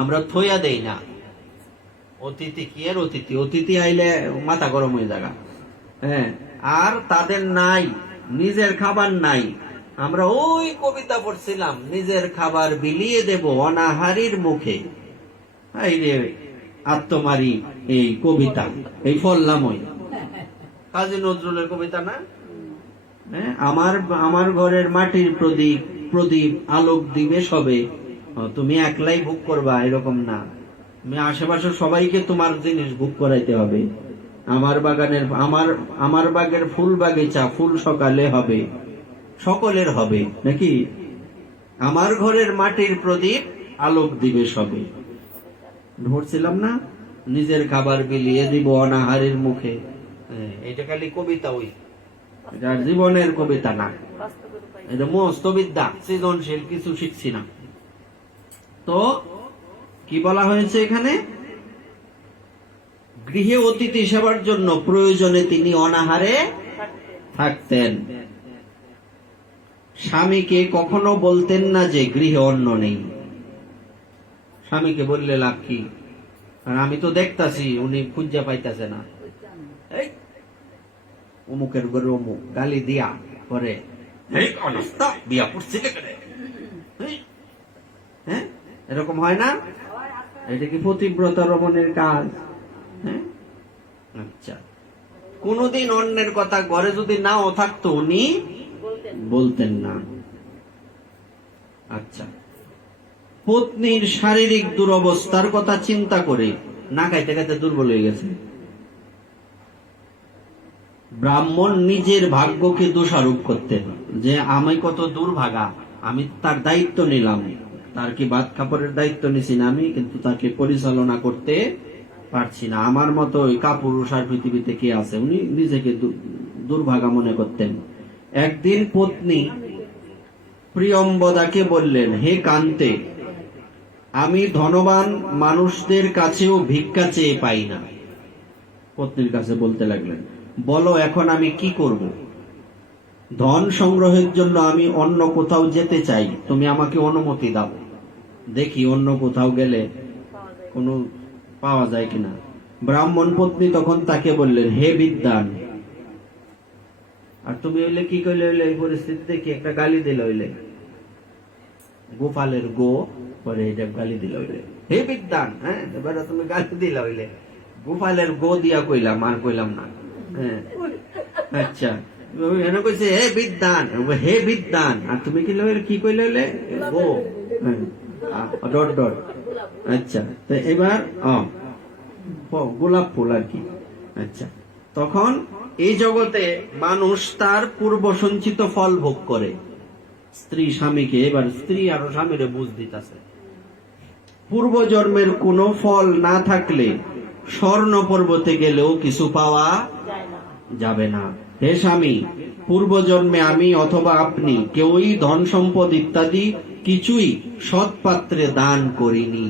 আমরা থইয়া দেই না। অতিথি কি আর অতিথি, অতিথি আইলে মাথা গরম হয়ে যাগা। হ্যাঁ, আর তাদের নাই, নিজের খাবার নাই, আমরা ওই কবিতা পড়ছিলাম, নিজের খাবার বিলিয়ে দেব অনাহারীর মুখে। এই রে আত্মমারি এই কবিতা, এই ফললাম ওই কাজী নজরুলের কবিতা না? হ্যাঁ, আমার ঘরের মাটির প্রদীপ প্রদীপ আলোক দিবে সবে, তুমি একলাই ভোগ করবা এরকম না, তুমি আশেপাশে সবাইকে তোমার জিনিস ভোগ করাইতে হবে। আমার বাগের ফুল বাগিচা ফুল সকালে হবে, সকলের হবে নাকি? আমার ঘরের মাটির প্রদীপ আলোক দিবে সবে। ধরছিলাম না, নিজের খাবার বিলিয়ে দিব অনাহারের মুখে। এটা খালি কবিতা, ওই এটা জীবনের কবিতা না, এটা মস্তবিদ্যা, সৃজনশীল কিছু শিখছি না। তো কি বলা হয়েছে এখানে? গৃহে অতিথি সেবার জন্য প্রয়োজনে তিনি অনাহারে থাকতেন। স্বামীকে কখনো বলতেন না যে গৃহে অন্ন নেই। স্বামীকে বললে লাভ কি? আমি তো দেখতাছি উনি খুঁজা পাইতেছে না, এই অমুকের ঘরে অমুক গালি দিয়া করে, বিয়া পড়ছে, হ্যাঁ এরকম হয় না? এটা কি পতিব্রতা রমণের কাজ? হ্যাঁ, আচ্ছা, কোনদিন অন্যের কথা ঘরে যদি নাও থাকতো উনি বলতেন না। আচ্ছা, পত্নীর শারীরিক দুরবস্থার কথা চিন্তা করে না খাইতে খাইতে দুর্বল হয়ে গেছে। ব্রাহ্মণ নিজের ভাগ্যকে দোষারোপ করতেন যে আমি কত দুর্ভাগা, আমি তার দায়িত্ব নিলাম, তার কি ভাত কাপড়ের দায়িত্ব নিছি না আমি, কিন্তু তাকে পরিচালনা করতে পারছি না, আমার মতো ওই কাপুরুষ আর পৃথিবীতে কে আছে, উনি নিজেকে দুর্ভাগা মনে করতেন। একদিন পত্নী প্রিয়ম্বদাকে বললেন, হে কান্তে, আমি ধনবান মানুষদের কাছেও ভিক্ষা চেয়ে পাই না। পত্নীর কাছে বলতে লাগলেন, বলো এখন আমি কি করব? ধন সংগ্রহের জন্য আমি অন্য কোথাও যেতে চাই, তুমি আমাকে অনুমতি দাও, দেখি অন্য কোথাও গেলে কোনো পাওয়া যায় কিনা। ব্রাহ্মণ পত্নী তখন তাকে বললেন, হে বিদ্বান, আর তুমি হইলে কি কইলে হইলে এই পরিস্থিতি দেখি একটা গালি দিলে হইলে, গোপালের গো পরে এটা গালি দিলে হইলে, হে বিদ্বান, হ্যাঁ এবারে তুমি গালি দিলে হইলে, গোপালের গো দিয়া কইলাম আর কইলাম না। হ্যাঁ, আচ্ছা, এনে কইছে হে বিদ্বান, হে বিদ্বান, আর তুমি কি লইলে কি কইলে হইলে গো ডট ডট। আচ্ছা, তো এবার গোলাপ ফুল আর কি। আচ্ছা, তখন এই জগতে মানুষ তার পূর্ব সঞ্চিত ফল ভোগ করে। স্ত্রী স্বামীকে, এবার স্ত্রী আর স্বামীরে বুঝ দিতেছে, পূর্ব জন্মের কোনো ফল না থাকলে স্বর্ণ পর্বতে গেলেও কিছু পাওয়া যাবে না। হে স্বামী, পূর্ব জন্মে আমি অথবা আপনি কেউই ধন সম্পদ ইত্যাদি কিছুই সৎ পাত্রে দান করিনি।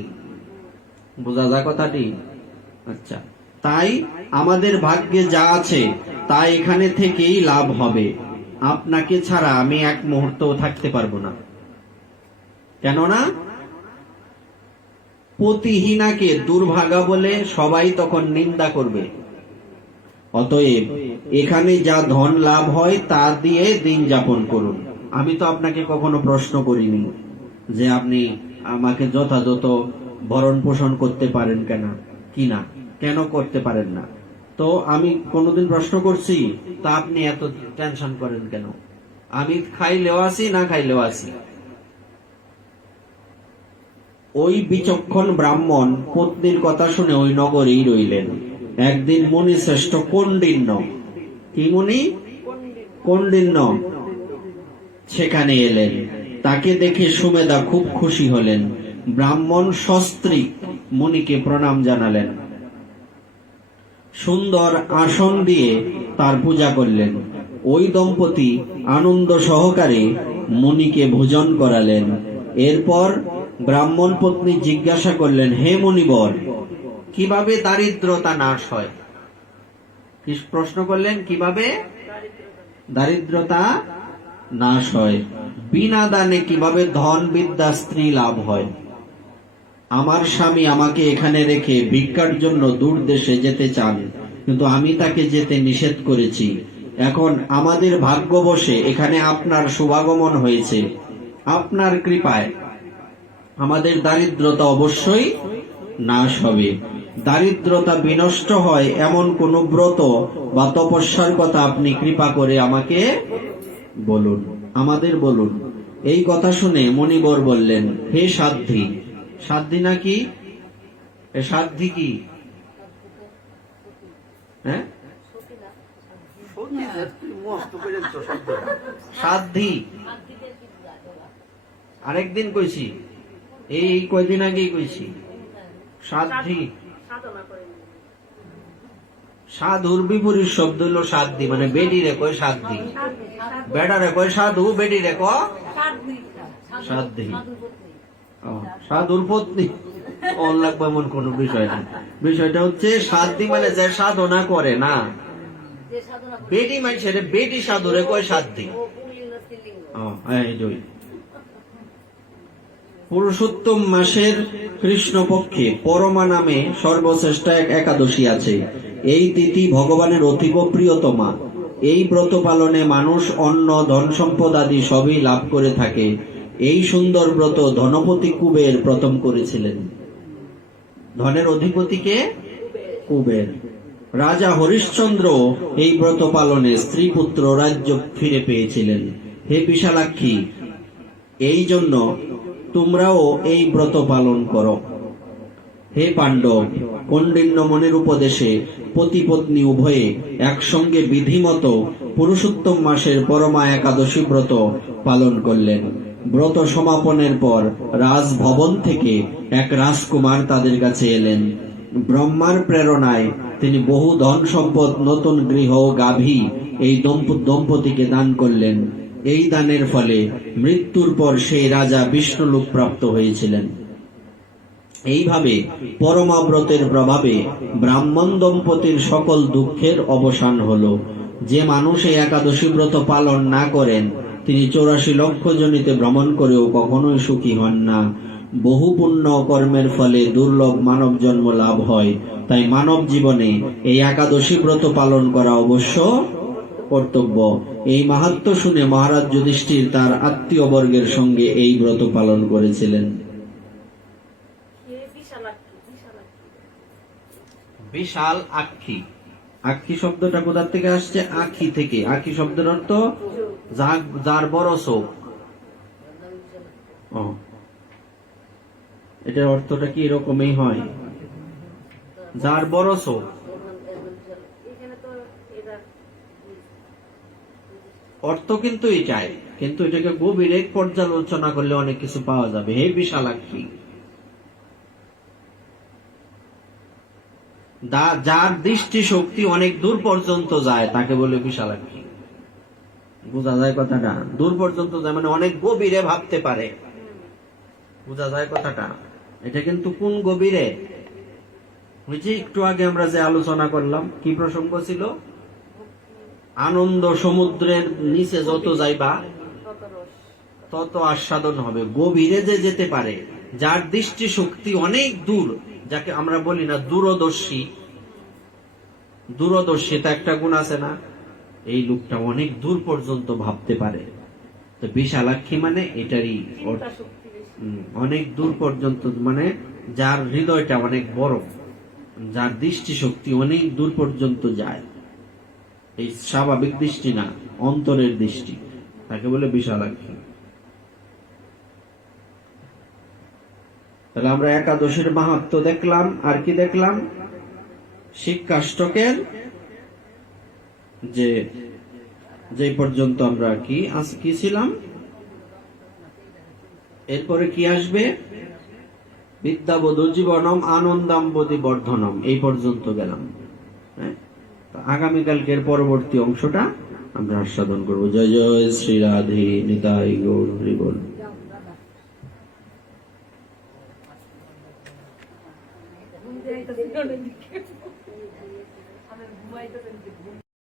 বোঝা যায় কথাটি? আচ্ছা, তাই আমাদের ভাগ্যে যা আছে তা এখানে থেকেই লাভ হবে। আপনাকে ছাড়া আমি এক মুহূর্তও থাকতে পারবো না। কেননা পতিহীনাকে দুর্ভাগা বলে সবাই তখন নিন্দা করবে। অতএব এখানে যা ধন লাভ হয় তা দিয়ে দিন যাপন করুন। আমি তো আপনাকে কখনো প্রশ্ন করিনি যে আপনি আমাকে যথাযথ ভরণ পোষণ করতে পারেন কিনা, কেন করতে পারেন না। তো আমি কোনোদিন প্রশ্ন করছি তা আপনি এত টেনশন করেন কেন? আমি খাইলেও আছি না খাইলেও আছি। ওই বিচক্ষণ ব্রাহ্মণ পত্নীর কথা শুনে ওই নগরেই রইলেন। একদিন মুনি শ্রেষ্ঠ কৌন্ডিন্য, কি মুনি? কৌন্ডিন্য সেখানে এলেন। তাকে দেখে সুমেধা খুব খুশি হলেন। ব্রাহ্মণ সস্ত্রীক মুনিকে প্রণাম জানালেন, সুন্দর আসন দিয়ে তার পূজা করলেন। ওই দম্পতি আনন্দ সহকারে মুনিকে ভোজন করালেন। এরপর ব্রাহ্মণ পত্নী জিজ্ঞাসা করলেন, হে মুনিবর, কিভাবে দারিদ্রতা নাশ হয়? প্রশ্ন করলেন, কিভাবে দারিদ্রতা নাশ হয়? বিনা দানে কিভাবে ধন বিদ্যা স্ত্রী লাভ হয়? আমার স্বামী আমাকে এখানে রেখে ভিক্ষার জন্য দূর দেশে যেতে চান, কিন্তু আমি তাকে যেতে নিষেধ করেছি। এখন আমাদের ভাগ্যবশে এখানে আপনার শুভাগমন হয়েছে, আপনার কৃপায় আমাদের দারিদ্রতা অবশ্যই নাশ হবে। দারিদ্রতা বিনষ্ট হয় এমন কোন ব্রত বা তপস্যার কথা আপনি কৃপা করে আমাকে বলুন, আমাদের বলুন। এই কথা শুনে মণিবর বললেন, হে সাধ্বী। সাধ্বী নাকি? সাধ্বী কি? হ্যাঁ, সাধ্বী আরেকদিন কইছি, এই কয়দিন আগেই কইছি। সাধ্বী, সাধুর বিপরীত শব্দ হলো সাধ্বী, মানে বেডি রে কয় সাধ্বী, বেড়া রে কয় সাধু, বেডি রে কয় সাধ্বী। সাধুর পত্নী অন লাগবে এমন কোন বিষয় না। বিষয়টা হচ্ছে সাধ্বী মানে যে সাধনা করে না, বেডি মানুষের বেডি সাধুরে কয় সাধ্বী। পুরুষোত্তম মাসের কৃষ্ণপক্ষে পরমা নামে সর্বশ্রেষ্ঠ এক একাদশী আছে। এই তিথি ভগবানের অতীব প্রিয়তমা। এই ব্রত পালনে মানুষ অন্ন ধন সম্পদ আদি সবই লাভ করে থাকে। এই সুন্দর ব্রত ধনপতি কুবের প্রথম করেছিলেন। ধনের অধিপতিকে কুবের। রাজা হরিশ্চন্দ্র এই ব্রত পালনে স্ত্রী পুত্র রাজ্য ফিরে পেয়েছিলেন। হে বিশালাক্ষী, এই জন্য তোমরাও এই ব্রত পালন করো। হে পাণ্ডব, কৌন্ডিন্য মুনির উপদেশে পতি পত্নী উভয়ে একসঙ্গে বিধিমতো পুরুষোত্তম মাসের পরমা একাদশী ব্রত পালন করলেন। ব্রত সমাপনের পর রাজভবন থেকে এক রাজকুমার তাদের কাছে এলেন। ব্রহ্মার প্রেরণায় তিনি বহু ধন সম্পদ, নতুন গৃহ, গাভী এই দম্পতিকে দান করলেন। এই দানের ফলে মৃত্যুর পর সেই রাজা বিষ্ণুলোক প্রাপ্ত হয়েছিলেন। এইভাবে পরমাব্রতের প্রভাবে ব্রাহ্মণ দম্পতির সকল দুঃখের অবসান হলো। যে মানুষ এই একাদশী ব্রত পালন না করেন তিনি 84 লক্ষ জনিতে ভ্রমণ করেও কখনোই সুখী হন না। বহু পুণ্য কর্মের ফলে দুর্লভ মানব জন্ম লাভ হয়। তাই মানব জীবনে এই একাদশী ব্রত পালন করা অবশ্য কর্তব্য। এই মাহাত্ম্য শুনে মহারাজ যুধিষ্ঠির তার আত্মীয় বর্গের সঙ্গে এই ব্রত পালন করেছিলেন। বিশাল আক্ষী। আক্ষী শব্দটা কোথা থেকে আসছে? আখি থেকে। আখি শব্দের অর্থ যার বড় চোখ। এটার অর্থটা কি এরকমই হয়? যার বড় চোখ। অর্থ কিন্তু এটাই, কিন্তু এটাকে গভীরে পর্যালোচনা করলে অনেক কিছু পাওয়া যাবে। হে বিশালাক্ষী, যার দৃষ্টি শক্তি অনেক দূর পর্যন্ত যায় তাকে বলে বিশালাক্ষী। বোঝা যায় কথাটা? দূর পর্যন্ত যায় মানে অনেক গভীরে ভাবতে পারে। বোঝা যায় কথাটা? এটা কিন্তু কোন গভীরে? ওই যে একটু আগে আমরা যে আলোচনা করলাম, কি প্রসঙ্গ ছিল? আনন্দ সমুদ্রের নিচে যত যাইবা তত আস্বাদন হবে। গভীরে যে যেতে পারে, যার দৃষ্টি শক্তি অনেক দূর, যাকে আমরা বলি না দূরদর্শী। দূরদর্শিতা একটা গুণ আছে না? এই লোকটা অনেক দূর পর্যন্ত ভাবতে পারে। তো বিশালাক্ষী মানে এটারই অনেক দূর পর্যন্ত, মানে যার হৃদয়টা অনেক বড়, যার দৃষ্টি শক্তি অনেক দূর পর্যন্ত যায়। এই স্বাভাবিক দৃষ্টি না, অন্তরের দৃষ্টি, তাকে বলে বিশালাক্ষী। তাহলে আমরা একাদশীর মাহাত্ম্য দেখলাম, আর কি দেখলাম? শিক্ষাষ্টকের যে পর্যন্ত আমরা কি ছিলাম, এরপরে কি আসবে? বিদ্যাবধূ জীবনম আনন্দাম্বদি বর্ধনম, এই পর্যন্ত গেলাম। আগামীকালকের পরবর্তী অংশটা আমরা আস্বাদন করবো। জয় জয় শ্রী রাধে নিতাই গৌর হরি বল।